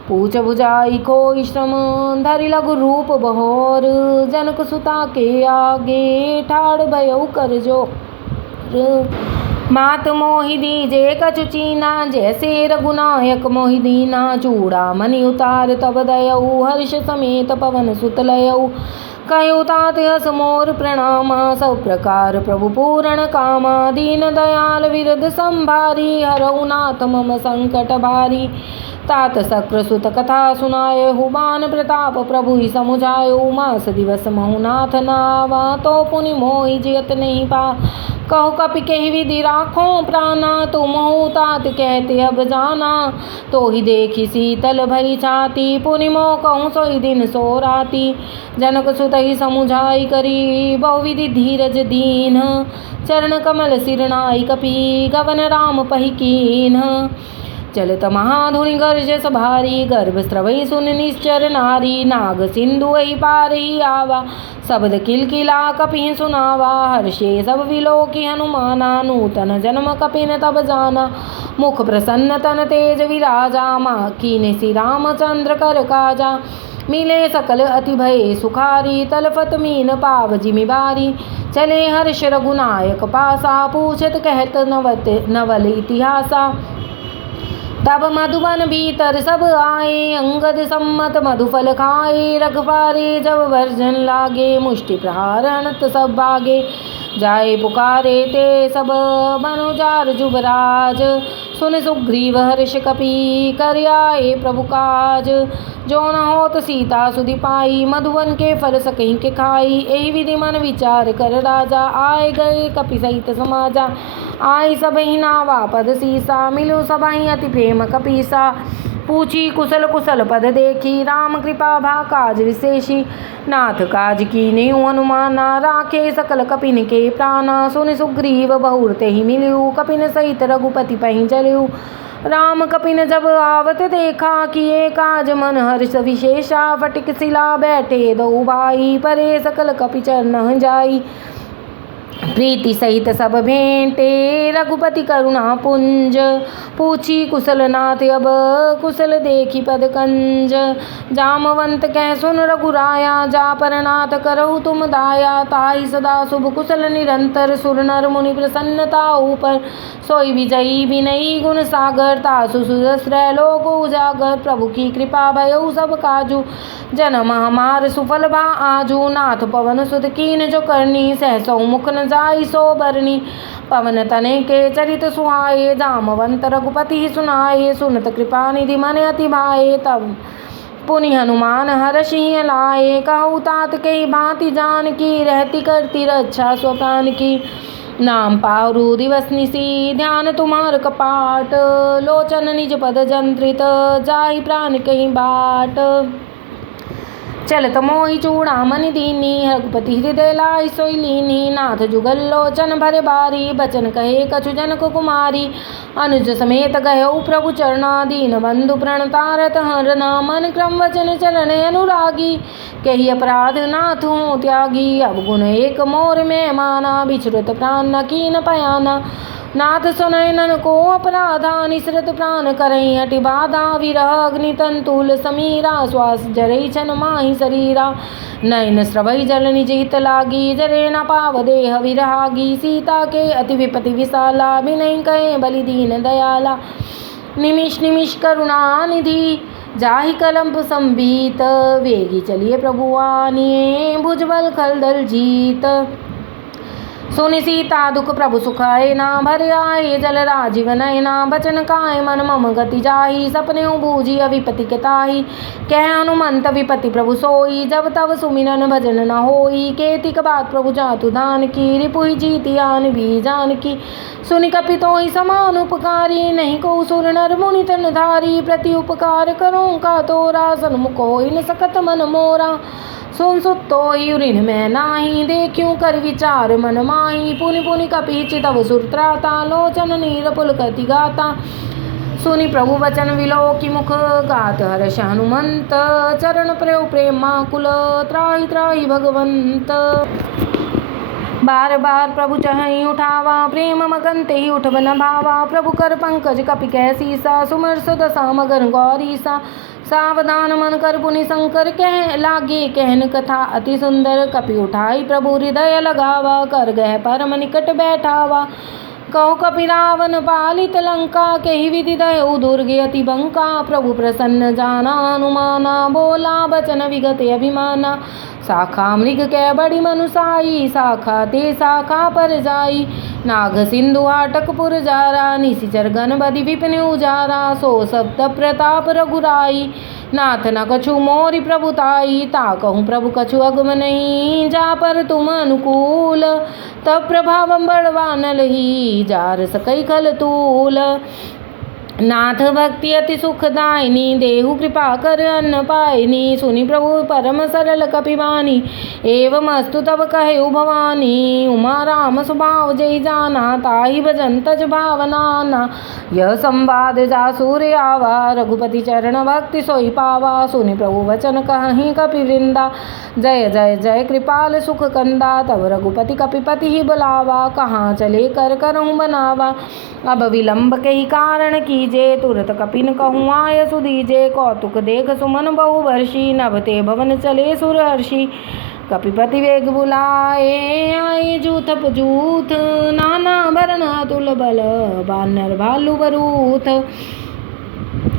पूछ बुझाई कोई श्रम, धरि लघु रूप बहोर। जनक सुता के आगे, ठाड़ भयउ कर जोर। मात मोहि दीजे कछु चीना, जैसे रघुनायक मोहि दीना। चूड़ामणि उतार तब दयऊ, हर्ष समेत पवन सुत लयऊ। कह्यु तात हस मोर प्रणामा, सब प्रकार प्रभु पूरण कामा। दीन दयाल विरद संभारी, हरऊ नाथ मम संकट भारी। तात शक्र सुत कथा सुनाए, हुबान प्रताप प्रभु ही समुझायो। मास दिवस महु नाथ नावा, तो पुनि मोहि जियत नहीं पा। कहो कपि कहि विधि राखो प्राणा, तुम हो तात कहते अब जाना। तो ही देखी शीतल भई छाती, पुनि मोह कहूँ सोई दिन सो राती। जनक सुत ही समुझाई करी, बहुविधि धीरज दीन। चरण कमल सिर नाई कपि, गवन राम पहि कीन। चलत महाधुनि गर्जस भारी, गर्भ स्रवई सुन निश्चर नारी। नाग सिंधु वही पारही आवा, शब्द किलकिला कपि सुनावा। हर्षे सब विलोकी हनुमाना, नूतन जन्म कपिन तब जाना। मुख प्रसन्न तन तेज विराजा, माँ कीने श्री रामचंद्र कर काजा। मिले सकल अति भय सुखारी, तलफत मीन पाव जिमि बारी। चले हर्ष रघुनायक पासा, पूछत कहत नवल इतिहासा। तब मधुबन भीतर सब आए, अंगद सम्मत मधुफल खाए। रखवारे जब वर्जन लागे, मुष्टि प्रहार हनत सब भागे। जाए पुकारे ते सब मनुजार जुबराज, सुन सुग्रीव हर्ष कपि कर आए प्रभु काज। जो न होत सीता सुधि पाई, मधुवन के फल सकहि के खाई। एहि विधि मन विचार कर राजा, आए गए कपि सहित समाजा। आई सबहि नावा पद सीसा, मिलु सबहि अति प्रेम कपीसा। पूछी कुशल कुशल पद देखी, राम कृपा भा काज विशेषी। नाथ काज कीन्हे हनुमाना, राखे सकल कपिन के प्राणा। सुनि सुग्रीव बहुर तेहि मिलियु, कपिन सहित रघुपति पहि चलियु। राम कपिन जब आवत देखा, किए काज मन हर्ष विशेषा। फटिक शिला बैठे दो भाई, परे सकल कपि चरण जाई। प्रीति सहित सब भेंटे, रघुपति करुणा पुंज। पूछी कुशल नाथ अब, कुशल देखी पद कंज। जामवंत कह सुन रघुराया, जा पर नाथ करहु तुम दाया। ताहि सदा शुभ कुशल निरंतर, सुर नर मुनि प्रसन्नता ऊपर। सोई विजयी विनयी गुण सागर, तासु सुदस्र लोक उजागर। प्रभु की कृपा भयउ सब काजू, जन्म हमार सुफल भा आजू। नाथ पवन सुत कीन जो करनी, सहसौ मुख न जाई सो बरनी। पवन तने के चरित सुहाए, जामवंत रघुपति सुनाए। सुनत कृपा निधि मन अति भाए, तब पुनि हनुमान हर्षि लाए। कहु तात के भांति जान की, रहती करती रक्षा स्वप्राण की। नाम पारु दिवस निसी, ध्यान तुम्हार कपाट। लोचन निज पद जंत्रित, जाहि प्राण कहीं बाट। चलत मोहि चूड़ामणि दीनी, रघुपति हृदय लाई सोई लीनी। नाथ जुगल लोचन भरे बारी, बचन कहे कछु जनक कुमारी। अनुज समेत गयौ प्रभु चरना, दीन बंधु प्रणतारत हरना। मन क्रम वचन चरण अनुरागी, कही अपराध नाथ हो त्यागी। अब गुण एक मोर में माना, बिछुरत प्राण न कीन पयाना। नाथ सुनैनन को अपराधा, निसरत प्राण करई हटि बाधा। विरह अग्नि तंतुल समीरा, श्वास जरई छन माही शरीरा। नयन स्रवई जल निज हित लागी, जरे न पाव देह विरहागी। सीता के अति विपति विशाला, बिनहि कहे बलि दीन दयाला। निमिष निमिष करुणा निधि, जाहि कलंप संबीत। वेगी चलिए प्रभु आनिए, भुजबल खलदल जीत। सुनि सीता दुख प्रभु सुखाए ना, भर आए जल राजीव नयना। बचन काय मन मम गति जाही, सपने बूझी विपति के ताही। कह हनुमंत विपति प्रभु सोई, जब तब सुमिरन भजन न होई। केतिक बात प्रभु जातु दान की, रिपुहि जीति आन भी जान की। सुनि कपि तोहि समान उपकारी, नहीं को सुर नर मुनि तन धारी। प्रति उपकार करो का तोरा, सन्मुख होई न सकत मन मोरा। सुन सुत तोहि उरिन मैं नाही, देखूं कर विचार मन माही। पुनि पुनि कपि चितव सुर त्राता, लोचन नीर पुलकति गाता। सुनि प्रभु वचन विलोकि मुख, गात हर्ष हनुमंत। चरण प्रभु प्रेमाकुल, त्राहि त्राहि भगवंत। बार बार प्रभु चहई उठावा, प्रेम मगन तेहि उठब न भावा। प्रभु कर पंकज कपि कह सीसा, सुमर सुदशा मगर गौरीसा। सावधान मन कर पुनि शंकर, कह लागे कहन कथा अति सुंदर। कपि उठाई प्रभु हृदय लगावा, कर गह परम निकट बैठावा। कहो कपि रावण पालित लंका, केहि विधि दयौ दुर्गे अति बंका। प्रभु प्रसन्न जाना हनुमाना, बोला बचन विगत अभिमाना। शाखा मृग कै बड़ी मनुसाई, शाखा ते शाखा पर जाई। नाग सिंधु हाटकपुर जारा, निशिचर गण बदि विपिन उजारा। सो शब्द प्रताप रघुराई, नाथ न कछु मोरि प्रभुताई। ताकहु प्रभु कछु अगम नहीं, जा पर तुम अनुकूल। तब प्रभावम बड़वान लही, जार सकई खल तूल। नाथ भक्ति अति सुखदायिनी, देहु कृपा कर अन्न पायनी। सुनि प्रभु परम सरल कपिवानी, एवं अस्तु तब कहु भवानी। उमा राम स्वभाव जय जाना, ताहि भजन तज भावना। यह संवाद जासुर आवा, रघुपति चरण भक्ति सोई पावा। सुनि प्रभु वचन कहि कपि वृंदा, जय जय जय कृपाल सुख कंदा। तब रघुपति कपिपति ही बुलावा, कहाँ चले कर करहूँ बनावा। अब विलंब के ही कारण कीजे, तुरत कपिन कहूँ आय सुदीजे। कौतुक देख सुमन बहु वर्षी, नभते भवन चले सुरहर्षि। कपिपति वेग बुलाए, आए जूथप जूथ। नाना भरन अतुल बल, बानर भालु बरूथ।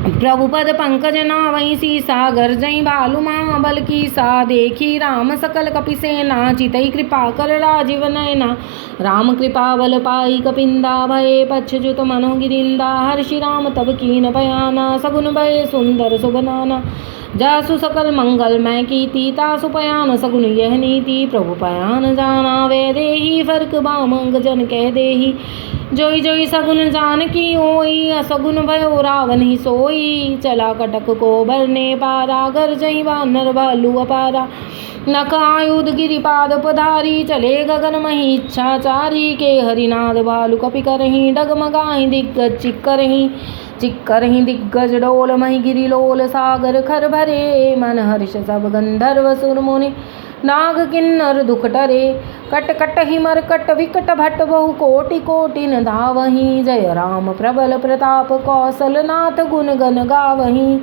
प्रभु पद पंकज नावहि सीसा, गर्जई भालु महाबल कीसा। देखी राम सकल कपि सेना, चितई कृपा कर राजीव नयना। राम कृपा बल पाई कपिंदा, भये पच्छ्युत मनो गिरिंदा। हर्षि राम तब कीन बयाना, सगुन भय सुंदर सुबनाना। जासु सकल मंगल मैं कीति, तासु पयान सगुन यह नीति। प्रभु पयान जाना वे देही, फर्क बामंग जन कह देही। जोई जोई सगुन जानकी होई, असगुन भयो रावण ही सोई। चला कटक को बरने पारा, गर्जई वानर भालु अपारा। नख आयुध गिरिपाद पधारी, चले गगन मही इच्छाचारी। के हरिनाद भालु कपि करही, डगमगाही दिग्गज चिक्करही दिग्गज डोल। मही गिरिलोल सागर खर भरे, मन हर्ष सब गंधर्व सुर मुनि। नाग किन्नर दुख टरे, कट कट ही मरकट विकट भट बहु कोटि कोटि न धावही। जय राम प्रबल प्रताप, कौशल नाथ गुण गण गावही।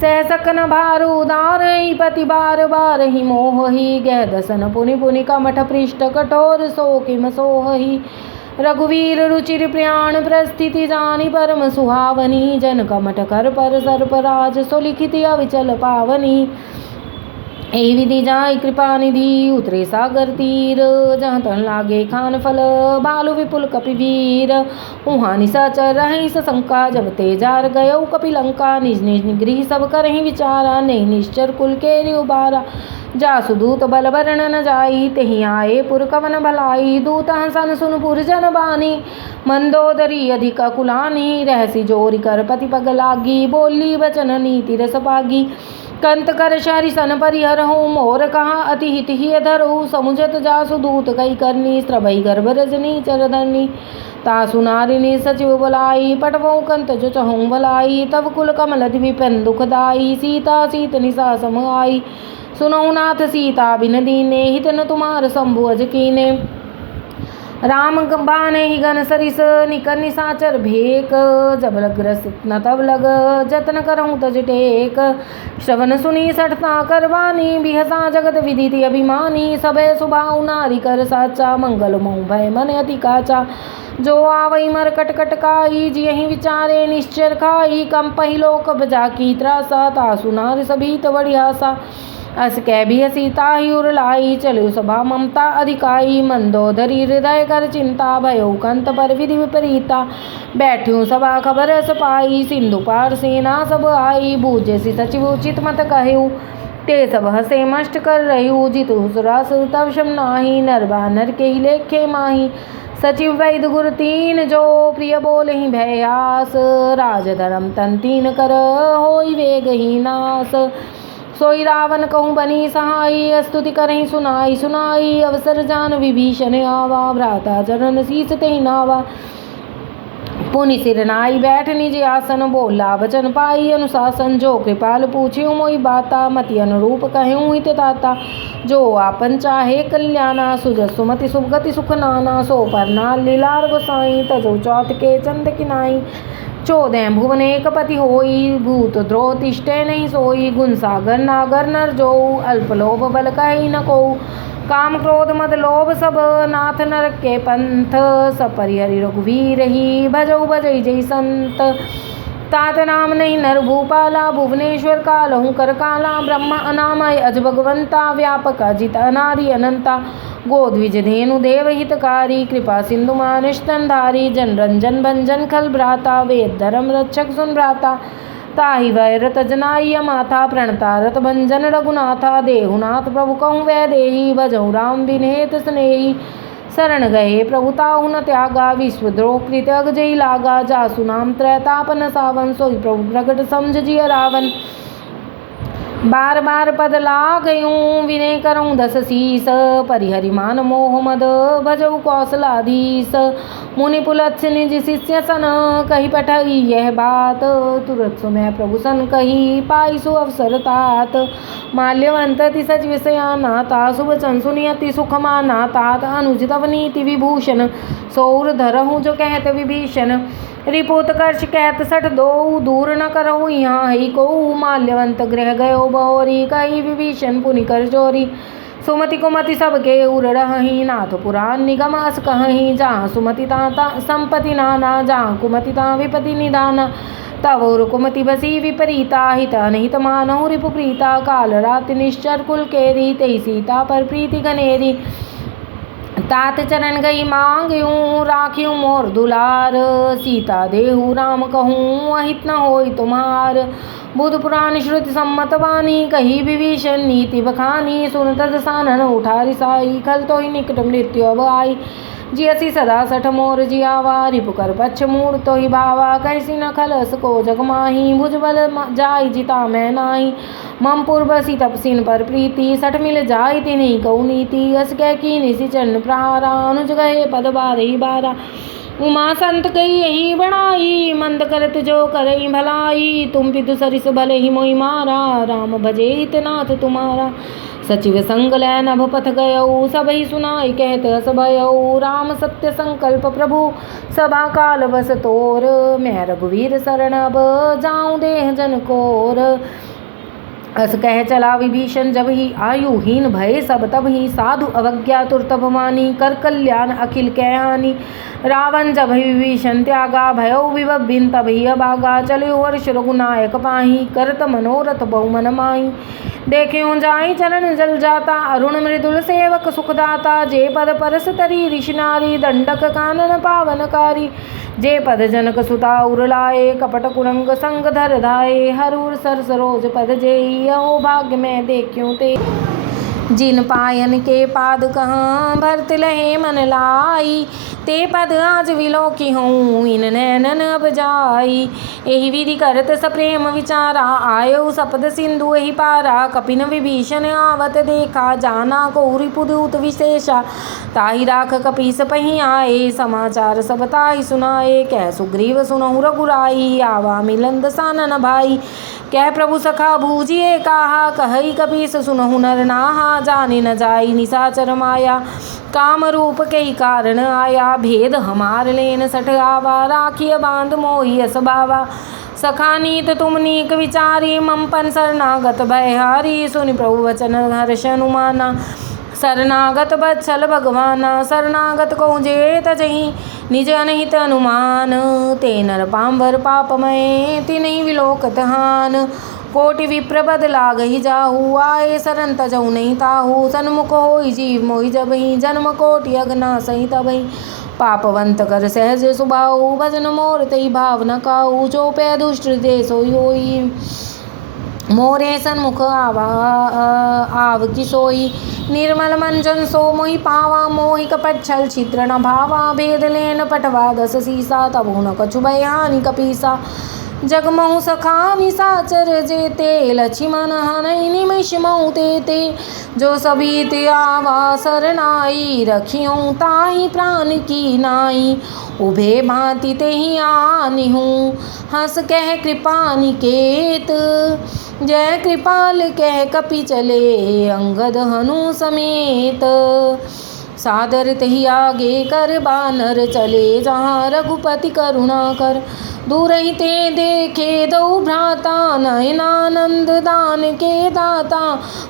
सह सकन भार उदारहि, पति बार बार ही मोहहि। गह दसन पुनि पुनि कमठ पृष्ठ, कठोर सो किम सोहहि। रघुवीर रुचिर प्रयाण प्रस्थिति, जानी परम सुहावनी। जन कमठ कर पर सर्पराज, सुलिखिति अविचल पावनी। एहि विधि जाय कृपा निधि, उतरे सागर तीर। जहाँ तन लागे खान फल, भालु विपुल कपि वीर। उहाँ निशाचर रहि सशंका, जब ते जार गयौ कपि लंका। निज निज गृह सब करहि विचारा, नहीं निश्चर कुल केरि उबारा। जासु दूत बल बरन न जाई, तेहि आए पुर कवन भलाई। दूत हसन सुन पुर जन बानी, मंदोदरी अधिक कुलानी। रहसी जोरी कर पति पग लागी, बोली बचन नीति रस पागी। कंत कर शहरी सन परिहरहु, मोर कहा अति हित ही धरहु। समुझत जासु दूत कई करनी, स्त्रभई गर्भ रजनी चरधरनी। तासु नारिनी सचिव बुलाई, पटवौ कंत जो चहु भलाई। तब कुल कमल विपिन दुखदाई, सीता सीत निशा सम आई। सुनौ नाथ सीता बिन दीने, हित न तुम्हार शंभु अज कीने। राम बाने ही गन सरिस निकर निसाचर भेक, जब लग ग्रसित न तब लग जतन करऊँ तज टेक। श्रवण सुनी सठता करवानी, बिहसा जगत विदित अभिमानी। सबे सुभाउ नारी कर साचा, मंगल मोह भय मन अति काचा। जो आवई मर कटकट काई, जियहि विचारे निश्चर खाई। कम पहिलोक बजा की त्रासा, तासु नार सभीत बढ़ियासा। अस कह भी हसी ताहि उरलाई, चलो सभा ममता अधिकाई। मंदोदरी हृदय कर चिंता, भयो कंत पर विधि विपरीता। बैठ्यूं सभा खबर अस पाई, सिंधु पार सेना सब आई। बूझे सी सचिव उचित मत कहूँ, ते सब हसे मष्ट कर रहू। जितु सुरास तब शम नाही, नर बानर के ही लेखे माही। सचिव वैद गुर तीन, जो प्रिय बोलहि भयास। राज धर्म तन तीन कर, होई वेग ही नास। सोई रावण कहूँ बनी सहाई, स्तुति करहीं सुनाई सुनाई। अवसर जान विभीषण आवा, भ्राता चरण शीस ते नावा। पुनि सिर नाई बैठ निज आसन, बोला वचन पाई अनुशासन। जो कृपाल पूछ्यूं मोहि बाता, मति अनुरूप कहूँ हित ताता। जो आपन चाहे कल्याणा, सुजस सुमति सुगति सुख नाना। सो परना लीलार गोसाई, तजो चौथ के चंद किनाई। 14 भुवन एक पति होई, भूत द्रोह तिष्ठे नहीं सोई। गुण सागर नागर नर जोऊ, अल्प लोभ बल कहि न कोऊ। काम क्रोध मद लोभ सब, नाथ नरक के पंथ। सब परिहरि रघुवीर ही, भजऊ भजई जय संत। तात नाम नहीं नर भूपाला, भुवनेश्वर कालहूँ कर काला। ब्रह्मा अनामय अज भगवंता, व्यापक अजित अनादि अनंता। गोद्विज धेनु देव हितकारी, कृपा सिंधु मानुष तनधारी। जन रंजन भंजन खल भ्राता, वेद धर्म रक्षक सुन भ्राता। ताहि वैरत जनाइय माथा, प्रणता रत भंजन रघुनाथा। देहुनाथ प्रभु कहूँ वै देही, भजऊँ राम बिनेत स्नेही। शरण गए प्रभु ताहु न त्यागा, विश्वद्रोह कृत अगजई लागा। जासु नाम त्रैतापन सावन, सोई प्रभु प्रगट समझ जिय रावण। बार बार पद लागयूं, विनय करऊँ दस शीस। परिहरि मान मोह मद, भजऊ कौशलाधीश। मुनि पुलत्स्य निज शिष्य सन, कही पठई यह बात। तुरत सुनय प्रभु सन कही, पाई सु अवसर तात। माल्यवंत अति सचिव सयाना, ता सुवचन सुनि अति सुख माना। तात अनुज तव नीति विभूषण, सौर धरहूँ जो कहत विभीषण। रिपुत कर्ष कहत सठ दो, दूर न करहु यहाँ ही को। माल्यवंत गृह गयो बहोरी, कही विभीषण पुनि कर जोरी। सुमति कुमति सबके उर रहहीं, नाथ पुराण निगम अस कहहीं। जहाँ सुमति ता संपत्ति नाना, जहाँ कुमति ता विपति निदाना। तव उर कुमति बसी विपरीता, हित अनहित मानहु रिपु प्रीता। काल राति निश्चर कुल केरी, तेई सीता पर प्रीति घनेरी। तात चरण गई मांग्यूं, राख्यूं मोर दुलार। सीता देहु राम कहूँ, अहित न होई तुम्हार। बुध पुराण श्रुति सम्मत वाणी, कही विभीषण नीति बखानी। सुन तद सानन उठा रिसाई, खल तो ही निकट मृत्यु अब आई। जियसी सदा सठ मोर जियावा, रिपु कर पक्ष मूढ़ तो ही भावा। कैसी न खलस को जग माही, भुजबल जाई जिता मैं नाही। मम पूर्वसी तपसीन पर प्रीति, सठ मिल जाई तिन्ही कऊ नीति। अस कह की निसी चरण प्रहारा, अनुज गए पद बारही बारा। उमा संत कही यही बड़ाई, मंद करत जो करई भलाई। तुम पितु सरिस भले ही मोहि मारा, राम भजे हित नाथ तुम्हारा। सचिव संग लै नभ पथ गयऊ, सबहि सुनाई कहत हस भयऊ। राम सत्य संकल्प प्रभु, सभा काल बस तोर। मैं रघुवीर शरण अब, जाऊँ देह जन कोर। अस कह चला विभीषण जब ही, आयुहीन भय सब तब ही। साधु अवज्ञा तुरतब मानी, कर कल्याण अखिल कै हानि। रावण जब ही विभीषण त्यागा, भयउ विभिन्न तब ही अभागा। चलियो वर्ष रघुनायक पाही, करत मनोरथ बहुमन माही। देख्यों जाई चरण जल जाता, अरुण मृदुल सेवक सुखदाता। जे पद परस तरी ऋषि नारी, दंडक कानन पावनकारी। जे पद जनक सुता उर लाए, कपट कुरंग संग धर धाये। हरूर सर सरोज पद जेई, अहो भाग्य मैं देखूं ते। जिन पायन के पाद कहाँ, भरत लहे मन लाई। ते पद आज विलोकी हूँ, इन नैनन अब जाई। एहि विधि करत सप्रेम विचारा, आयो सपद सिंधु एहि पारा। कपिन विभीषण आवत देखा, जाना को रिपुदूत विशेषा। ताहि राख कपीस पही आए, समाचार सब ताहि सुनाए। कह सुग्रीव सुनहु रघुराई, आवा मिलन दसानन भाई। कह प्रभु सखा बूझिए कहा, कहई कपीस सुनहु नर नाहा। जाने न जाई निशाचर माया, काम रूप के ही कारण आया, भेद हमार लेन सठ आवा, राखिय बांध मोही अस बावा। सखा नीत तुम नीक विचारी, ममपन शरणागत भयहारी, सुनि प्रभु वचन हर्ष अनुमाना। शरणागत बत्सल भगवाना, शरणागत को जे तजहि, निज अनहित अनुमान। ते नर पांवर पापमय, तिन्हि विलोकत हान। कोटि विप्र बद लागहि जाहु, आए शरण तजहु नहीं ताहु। सन्मुख होई जीव मोहि जबहि, जन्म कोटि अघनासहि तबहि। पापवंत कर सहज सुभाऊ, भजन मोर तई भाव न काऊ। जो पै दुष्ट हृदय सोई होई, मोरे सन्मुख आव की सोई। निर्मल मन जन सो मोहि पावा, मोहि कपट छल छिद्र न भावा। भेद लेन पटवा दस सीसा, तबु न कछु भय हानि कपीसा। जगमहु सखा निसाचर जेते, लक्ष्मण हनहि निमिष महु तेते। जो सभी ते आवा सरनाई, रखियों ताहि प्राण की नाई। उभे भांति तेहि आनिहु, हंस कह कृपा निकेत। जय कृपाल कह कपि चले, अंगद हनु समेत। सादर तहि आगे कर बानर चले, जहाँ रघुपति करुणा कर। दूर ही ते देखे दो भ्राता, नयनानंद दान के दाता।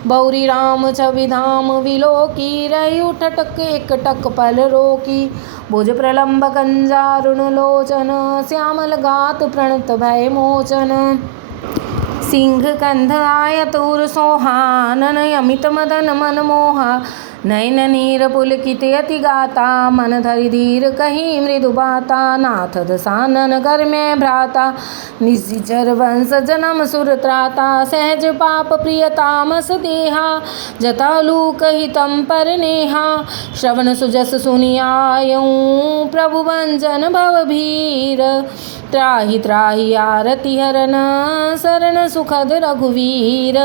बौरी राम छवि धाम विलोकी, रही उठटक एक टक पल रोकी। भुज प्रलंब कंजारुण लोचन, श्यामल गात प्रणत भय मोचन। सिंह कंध आयतुर सोहानन, अमित मदन मन मोहा। नयन नीर पुलकित अति गाता, मन धरि धीर कही मृदु बाता। नाथ दसानन कर में भ्राता, निशिचर वंश जन्म सुर त्राता। सहज पाप प्रिय तामस देहा, जटालूक हितम पर नेहा। श्रवण सुजस सुनि आयऊँ, प्रभु भंजन भव भीर। त्राहि त्राहि आरति हरन, शरण सुखद रघुवीर।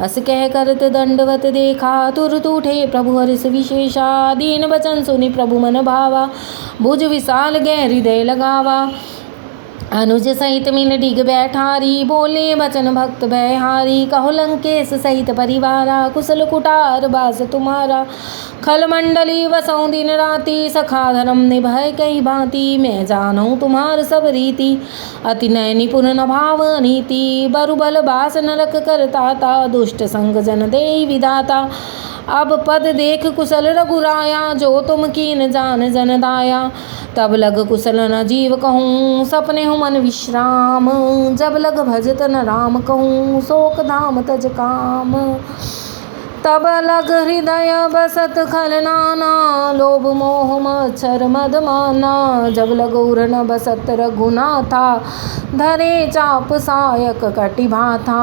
अस कह करत दंडवत देखा, तुरत उठे प्रभु हर्ष विशेषा। दीन वचन सुनि प्रभु मन भावा, भुज विशाल गह हृदय लगावा। अनुज सहित मिल डिग बैठारी, बोले वचन भक्त भयहारी। कहो लंकेश सहित परिवारा, कुशल कुटार बास तुम्हारा। खल मंडली वसौ दिन राति, सखा धर्म निभय कई भांति। मैं जानूं तुम्हार सब रीति, अति नय निपुण न भाव नीति। बरुबल बास नरक करताता, दुष्ट संग जन देई विधाता। अब पद देख कुशल रघुराया, जो तुम कीन जान जन दाया। तब लग कुशल न जीव कहूँ, सपने हूँ मन विश्राम। जब लग भजत न राम कहूँ, शोक धाम तज काम। तब लग हृदय बसत खल नाना, लोभ मोह मच्छर मद माना। जब लग उर न बसत रघुनाथा, धरे चाप सायक कटि भाथा।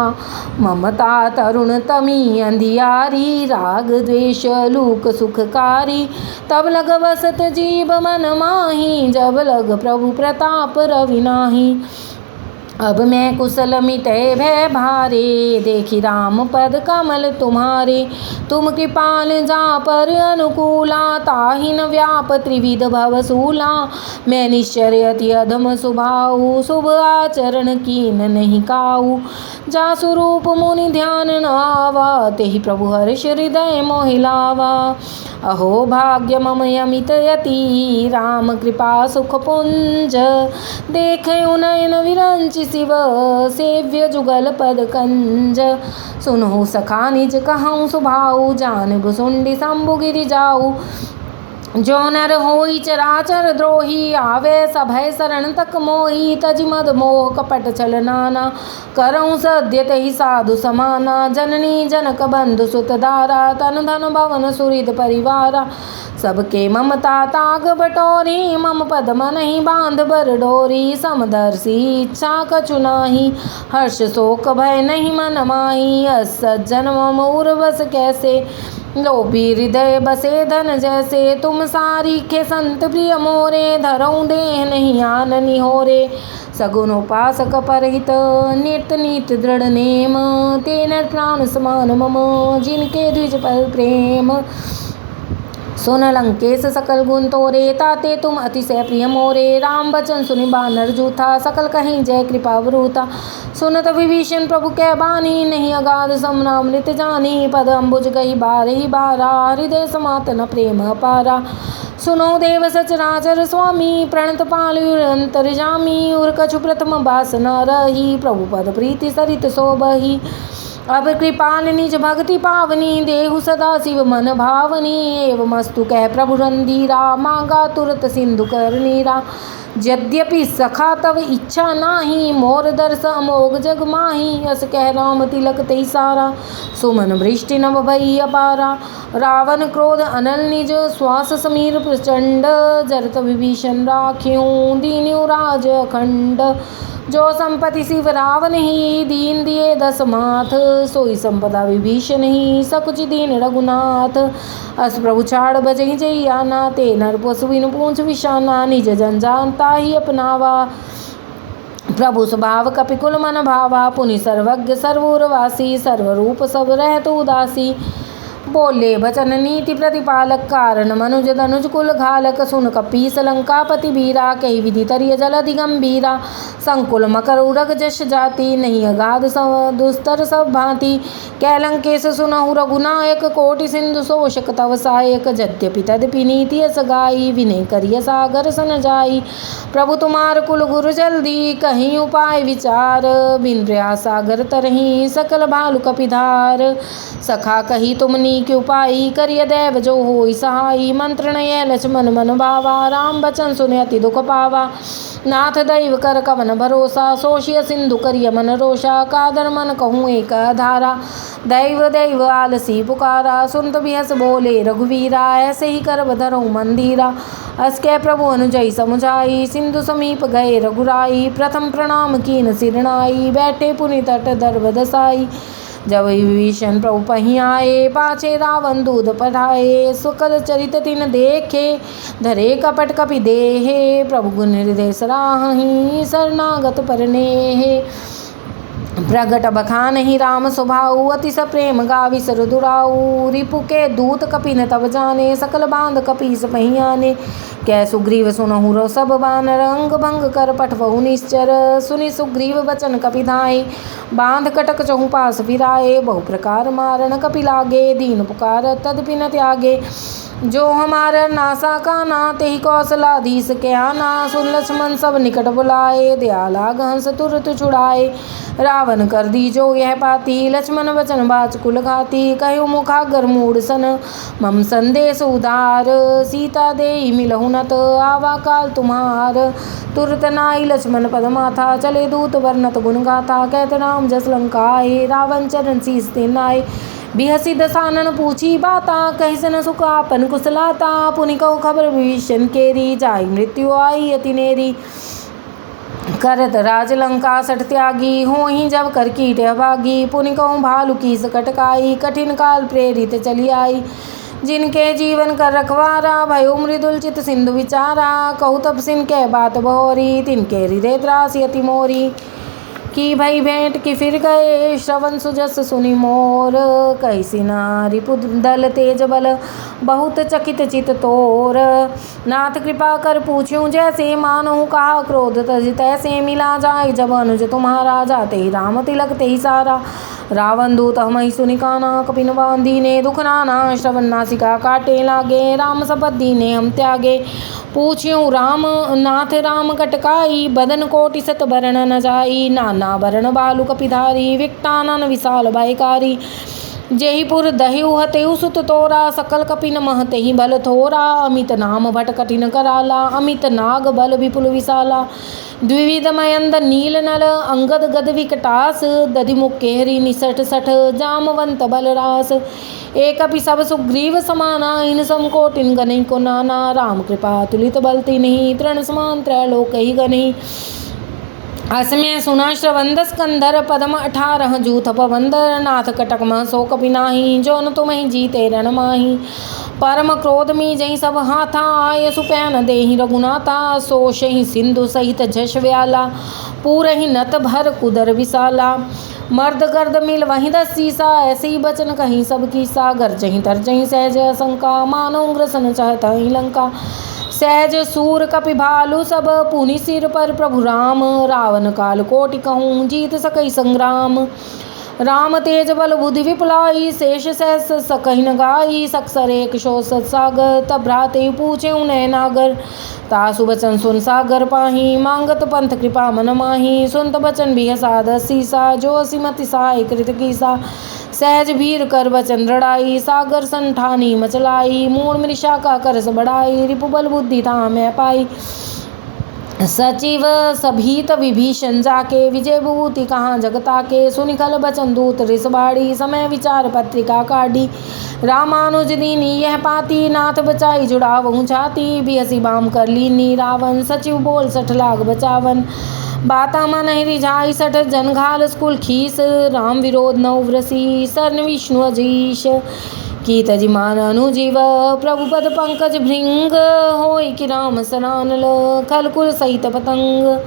ममता तरुण तमी अंधियारी, राग द्वेष लूक सुखकारी। तब लग बसत जीव मन माही, जब लग प्रभु प्रताप रवि नाही। अब मैं कुशल मिटय भय भारे, देखी राम पद कमल तुम्हारे। तुम कृपाल जा पर अनुकूला, ताहि न व्याप त्रिविध भवसूला। मैं निश्चर अति अधम स्वभाव, शुभ आचरण कीन नहीं काऊ। जा स्वरूप मुनि ध्यान न आवा, तेहि प्रभु हर्ष हृदय मोहि लावा। अहो भाग्य मम अमित यति, राम कृपा सुख पुंज। देखे नयन विरंचि शिव, सेव्य जुगल पद कंज। सुनहु सखा निज कहूँ सुभाऊ, जान भुसुंडी शंभु गिरि जाऊ। जो नर होई चराचर द्रोही, आवे सभय शरण तक मोही। तज मद मोह कपट छल नाना, करऊँ सद्य तहि साधु समाना। जननी जनक बंधु सुत दारा, तन धन भवन सुहृद परिवारा। सबके ममता ताग बटोरी, मम पद मनहि बांध बर डोरी। समदर्शी इच्छा कछु नाही, हर्ष शोक भय नहीं मन माही। अस सज्जन मम उर बस कैसे, लोभी हृदय बसे धन जैसे। तुम सारीखे संत प्रिय मोरे, धरऊँ देह नहीं आननि होरे। सगुन उपासक परहित, नित नीत दृढ़ नेम। तेन प्राण समान मम, जिनके द्विज पर प्रेम। सुन लंकेश सकल गुण तोरे, ताते तुम अतिशय प्रिय मोरे। राम बचन सुनि बानर जूथा, सकल कहीं जय कृपा वरूथा। सुनत विभीषण प्रभु कै बानी, नहीं अगाध समनामृत जानी। पद अम्बुज गही बारहि बारा, हृदय समात न प्रेम अपारा। सुनो देव सचराचर स्वामी, प्रणत पालु अंतर्जामी। उर कछु प्रथम बासना रही, प्रभु पद प्रीति सरित सोबही। अब कृपाल निज भक्ति पावनी, देहु सदा शिव मन भावनी। एवमस्तु कह प्रभु रंधीरा, मांगा तुरत सिंधु कर नीरा। यद्यपि सखा तव इच्छा नाही, मोर दर्श अमोघ जग माही। अस कह राम तिलक ते सारा, सुमन वृष्टि नभ भई अपारा। रावण क्रोध अनल निज, श्वास समीर प्रचंड। जरत विभीषण राख्यूं, दीन्यु राज अखंड। जो संपत्ति शिव रावण ही, दीन दिए दस माथ। सोई संपदा विभीषण ही, सकुच दीन रघुनाथ। अस प्रभु छाड़ बजहि जैयाना, ते नर पशु बिनु पूंछ विषाना। निज जन जानता ही अपनावा, प्रभु स्वभाव कपिकुल मन भावा। पुनि सर्वज्ञ सर्वूरवासी, सर्वरूप सब रहत उदासी। बोले बचन नीति प्रतिपालक, कारण मनुज धनुज कुल घालक। सुन कपीस लंकापति बीरा, कही विधि तरिय जलधि गंभीरा। संकुल मकर उरग जश जाति, नहीं अगाध दुस्तर सब भांति। कैलंकेश सुनहु रघुनायक, कोटि सिंधु शोषक तव सायक। यद्यपि तदपि नीति यस गाई, विनय करिय सागर सन जाई। प्रभु तुम्हार कुल गुरु जल्दी, कहीं उपाय विचार। बिन प्रयास सागर तरही, सकल भालु कपिधार। सखा कही तुमनी के उपाई, करिय देव जो होई सहाई। मंत्र नय लक्ष्मण मन भावा, राम बचन सुने अति दुख पावा। नाथ दैव कर कवन भरोसा, सोशिय सिंधु करिय मन रोषा। कादर मन कहूँ एक धारा, दैव दैव आलसी पुकारा। सुनत बिहस बोले रघुवीरा, ऐसे ही कर धरऊँ मंदिरा। अस कै प्रभु अनुजई समुझाई, सिंधु समीप गए रघुराई। प्रथम प्रणाम कीन सिरनाई, बैठे पुनि तट दर्भ दसाई। जब विभीषण प्रभु पहीं आए, पाछे रावण दूध पठाए। सुकल चरित तिन देखे, धरे कपट कपि देहे। प्रभु गुण हृदय सराहि, शरणागत पर नेहे। प्रगट बखानहि राम स्वभाउ, अतिश प्रेम गावि सर दुराऊ। रिपु के दूत कपिन तब जाने, सकल बांध कपीस पहीं आने। कै सुग्रीव सुनहु रो सब बानर, अंग भंग कर पठवहु निश्चर। सुनि सुग्रीव बचन कपि धाय, बांध कटक चहु पास फिराए। बहु प्रकार मारन कपि लागे, दीन पुकार तदपि न त्यागे। जो हमार नासा काना, तेहि कौशलाधीश के आना। सुन लक्ष्मण सब निकट बुलाए, दया लाग हंस तुरत छुड़ाए। रावण कर दीजो यह पाती, लक्ष्मण वचन बाच कुल घाती। कहु मुखागर मूढ़ सन, मम संदेश उदार। सीता देई मिलहु नत, आवा काल तुम्हार। तुरत नाई लक्ष्मण पद माथा, चले दूत वर्णत गुण गाथा। कहत राम जस लंकाए, रावण चरण शीस ते नाय। बिहसी दसानन पूछी बाता, कहि सन सुख आपन कुशलाता। पुनि कहु खबर विभीषण केरी, जाई मृत्यु आई अति नेरी। करत राज लंका सठ त्यागी, होहि जब कर कीट अभागी। पुनि कहूँ भालु की सकटकाई, कठिन काल प्रेरित चली आई। जिनके जीवन कर रखवारा, भयो मृदुल चित सिंधु विचारा। कहु तब सिन के बात बहोरी, तिनके हृदय त्रासी अति मोरी। की भई भेंट की फिर गए, श्रवण सुजस सुनि मोर। कैसी नारी दल तेज बल, बहुत चकित चित तोर। नाथ कृपा कर पूछ्यूं जैसे, मानहु कहा क्रोध तज तैसे। मिला जाय जब अनुज तुम्हारा, जाते ही राम तिलक ते ही सारा। रावण दूत हमहि सुनि काना, कपिन बांधी ने दुख नाना। श्रवण नासिका काटे लागे, राम शपथ दीने हम त्यागे। पूछ्यूं राम नाथ राम कटकाई, बदन कोटि सत बरन न जाई। नाना बरन बालु कपिधारी, विकटानन विशाल भयकारी। जेहिपुर दहिउ हतेउ सुत तोरा, सकल कपिन महतेहि बल थोरा। अमित नाम भट कठिन कराला, अमित नाग बल विपुल विशाला। द्विविध मयंद नील नल, अंगद गद विकटास। दधि मुख केहरी निसठ सठ, जामवंत बलरास। एक अपि सब सुग्रीव समाना, इन सम कोटिन गनहि को नाना। राम कृपा तुलित बल तिन्हि, तृण समान त्रैलोक्यहि गनहि। असमय सुना श्रवंद स्कंधर, पदम 18 जूथ पवंदर। नाथ कटक मह सो कपि नाहि, जोन तुम्हि जीते रण माहि। परम क्रोध मी जहि सब हाथा, आय सुपैन देहि रघुनाथा। सोषहि सिंधु सहित झश व्याला, पूरहि नत भर कुदर विशाला। मर्द गर्द मिल वहीं 10 सीसा, ऐसे ही बचन कहीं सब कीसा। गरजहीं तरजहीं सहज शंका, मानो ग्रसन चाहता ही लंका। सहज सूर कपि भालू सब, पुनि सिर पर प्रभु राम। रावण काल कोटि कहूँ, जीत सकई संग्राम। राम तेज बल बुद्धि विपुलाई, शेष सहस सकहि न गाई। सकसर एक शो सत्सागर, तब भ्राते पूछे उन्हें नागर। तासु बचन सुन सागर पाही, मांगत पंथ कृपा मन माही। सुनत बचन भी साध सीसा, जो सिमति सहाय कृत कीसा। सहज भीर कर बचन रड़ाई, सागर संठानी मचलाई। मूढ़ मृषा का करस बढ़ाई, रिपु बल बुद्धि था पाई। सचिव सभीत विभीषण जाके, विजय भूति कहाँ जगता के। सुनिकल बचन दूत रिसबाड़ी, समय विचार पत्रिका काढ़ी। रामानुज दीनी यह पाती, नाथ बचाई जुड़ावहु छाती। बिहसी बाम कर लीनी रावण, सचिव बोल 60 लाख बचावन। बाता मन रिझाई 60 जन घाल, स्कुल खीस। राम विरोध नौ व्रसी, शरण विष्णु अजीश। की तजिमान अनुजीव, प्रभु पद पंकज भृंग। होय कि राम सरानल, खलकुल सहित पतंग।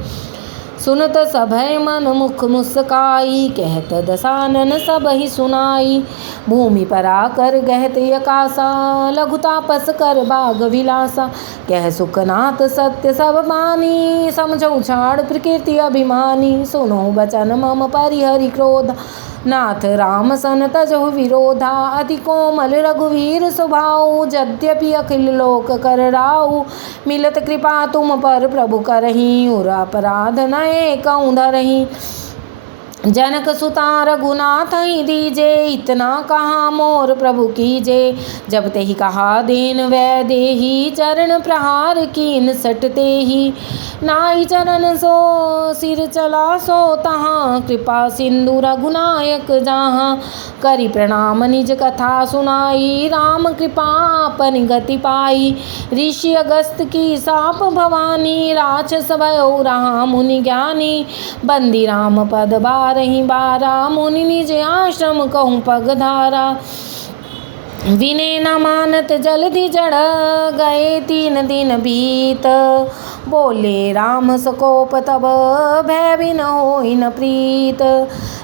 सुनत सभय मन मुख मुस्काई, कहत दसानन सब ही सुनाई। भूमि परा कर गहत यकासा, लघु तापस कर बाग विलासा। कह सुखनाथ सत्य सब मानी, समझौ छाड़ प्रकृति अभिमानी। सुनो बचन मम परिहरि क्रोध, नाथ राम सन तजहु विरोधा। अति कोमल रघुवीर स्वभाव, यद्यपि अखिल लोक कर राउ। मिलत कृपा तुम पर प्रभु करहीं, उर अपराध नए कहूँ धरहीं। जनक सुता रघुनाथ ही दीजे, इतना कहा मोर प्रभु कीजे। जब ते ही कहा देन वै देही, चरण प्रहार कीन सटते ही। नाई चरण सो सिर चला सो तहाँ, कृपा सिंधु रघुनायक जहाँ। करी प्रणाम निज कथा सुनाई, राम कृपा अपन गति पाई। ऋषि अगस्त की साप भवानी, राक्षस भयो रहा मुनि ज्ञानी। बंदी राम पद बारहि बारा, मुनि निज आश्रम कहूँ पगधारा। विनय न मानत जलधि जड़, गए 3 दिन बीत। बोले राम सकोप तब, भय बिन होई न प्रीत।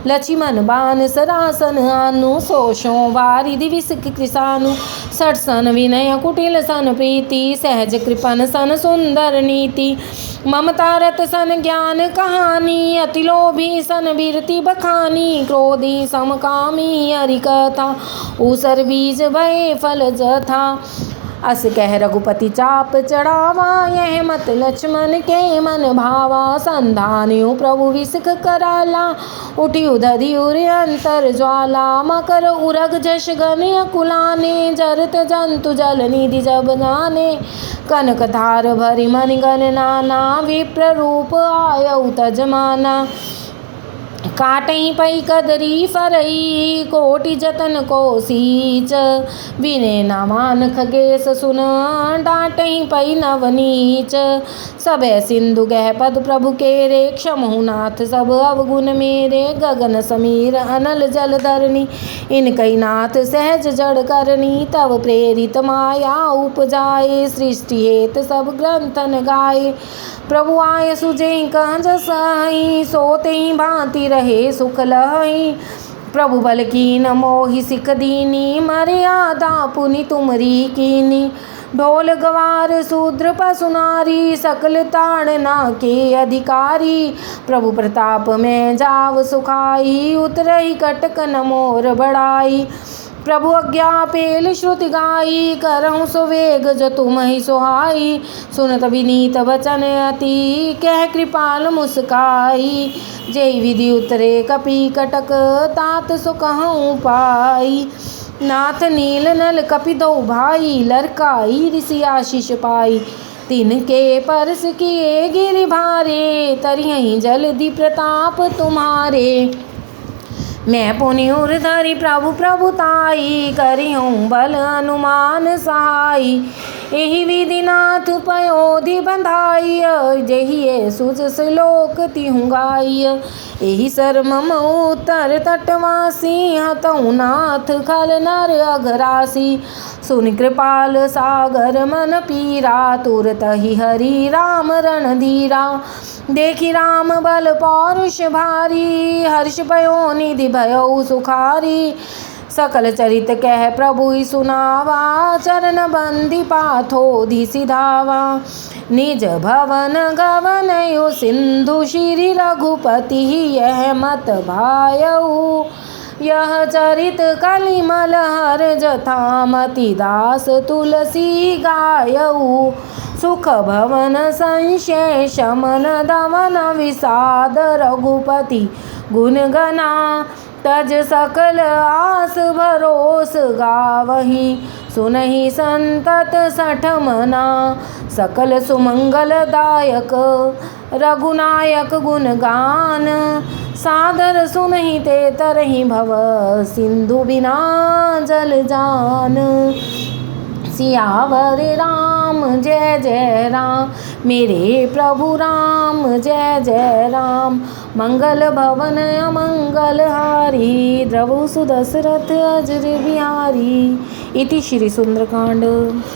लक्ष्मण बान सरासन आनु, सोशो वारिधि विसिक कृसानु। 60 सन विनय कुटिल सन प्रीति, सहज कृपन सन सुंदर नीति। ममता रत सन ज्ञान कहानी, अति लोभी सन वीरति बखानी। क्रोधी समकामी हरि कथा, ऊसर बीज भय फल जथा। अस कह रघुपति चाप चढ़ावा, यह मत लक्ष्मण के मन भावा। संधान्यु प्रभु विसिख कराला, उठी उधधि उर अंतर ज्वाला। मकर उरग जश गण अकुलाने, जरत जंतु जल निधि जब गाने। कनक धार भरि मन गण नाना, विप्र रूप आयउ तजमाना। काटही पई कदरी फरई, कोटि जतन को सींच। विनय न मान खगेश सुन, डांटही पई नवनीच। सबे सिंधु गह पद प्रभु केरे, क्षमहु नाथ सब अवगुण मेरे। गगन समीर अनल जल धरनी, इनकई नाथ सहज जड़ करनी। तब प्रेरित माया उपजाए, सृष्टि हेत सब ग्रंथन गाए। प्रभु आय सुजे कंज सही, सोते ही भांति रहे सुख लही। प्रभु बल कीन मोहि सिख दीनी, मर्यादा पुनि तुमरी कीनी। ढोल गवार शूद्र पशु नारी, सकल ताड़ना के अधिकारी। प्रभु प्रताप में जाव सुखाई, उतरही कटक न मोर बढ़ाई। प्रभु आज्ञा पेल श्रुति गाई, करहु सुवेग जो तुम ही सुहाई। सुनत विनीत वचन अति, कह कृपाल मुस्काई। जय विधि उतरे कपि कटक, तात सो कहूँ पाई। नाथ नील नल कपि दो भाई, लरकाई ऋषि आशीष पाई। तिनके परस किए गिरि भारे, तरियहि जलधि प्रताप तुम्हारे। मैं पुनि उरधरि प्रभु प्रभुताई, करिहूँ बल अनुमान सहाई। एहि विधिनाथ पयोधि बंधाइय, जहिए सुज श्लोक तिहु गाइय। एहि सर मम उत्तर तटवासी, हतौ नाथ खल नर अघरासी। सुनि कृपाल सागर मन पीरा, तुरतहि हरि राम रणधीरा। देखि राम बल पौरुष भारी, हर्ष भयो निधि भयो सुखारी। सकल चरित कह प्रभु सुनावा, चरण बंदी पाथोधि सिधावा। निज भवन गवन यो सिंधु, श्री रघुपति यह मत भायऊ। यह चरित कलिमल हर जथा, मति दास तुलसी गायऊ। सुख भवन संशय शमन दमन, विषाद रघुपति गुण गना। तज सकल आस भरोस गावही, सुनहि संतत सठ मना। सकल सुमंगल दायक रघुनायक गुण गान, सादर सुनहि ते तरहि भव सिंधु बिना जल जान। सियावर राम जय जय राम, मेरे प्रभु राम जय जय राम। मंगल भवन अमंगल हारी, द्रवहु सुदशरथ अजर बिहारी। इति श्री सुंदरकांड।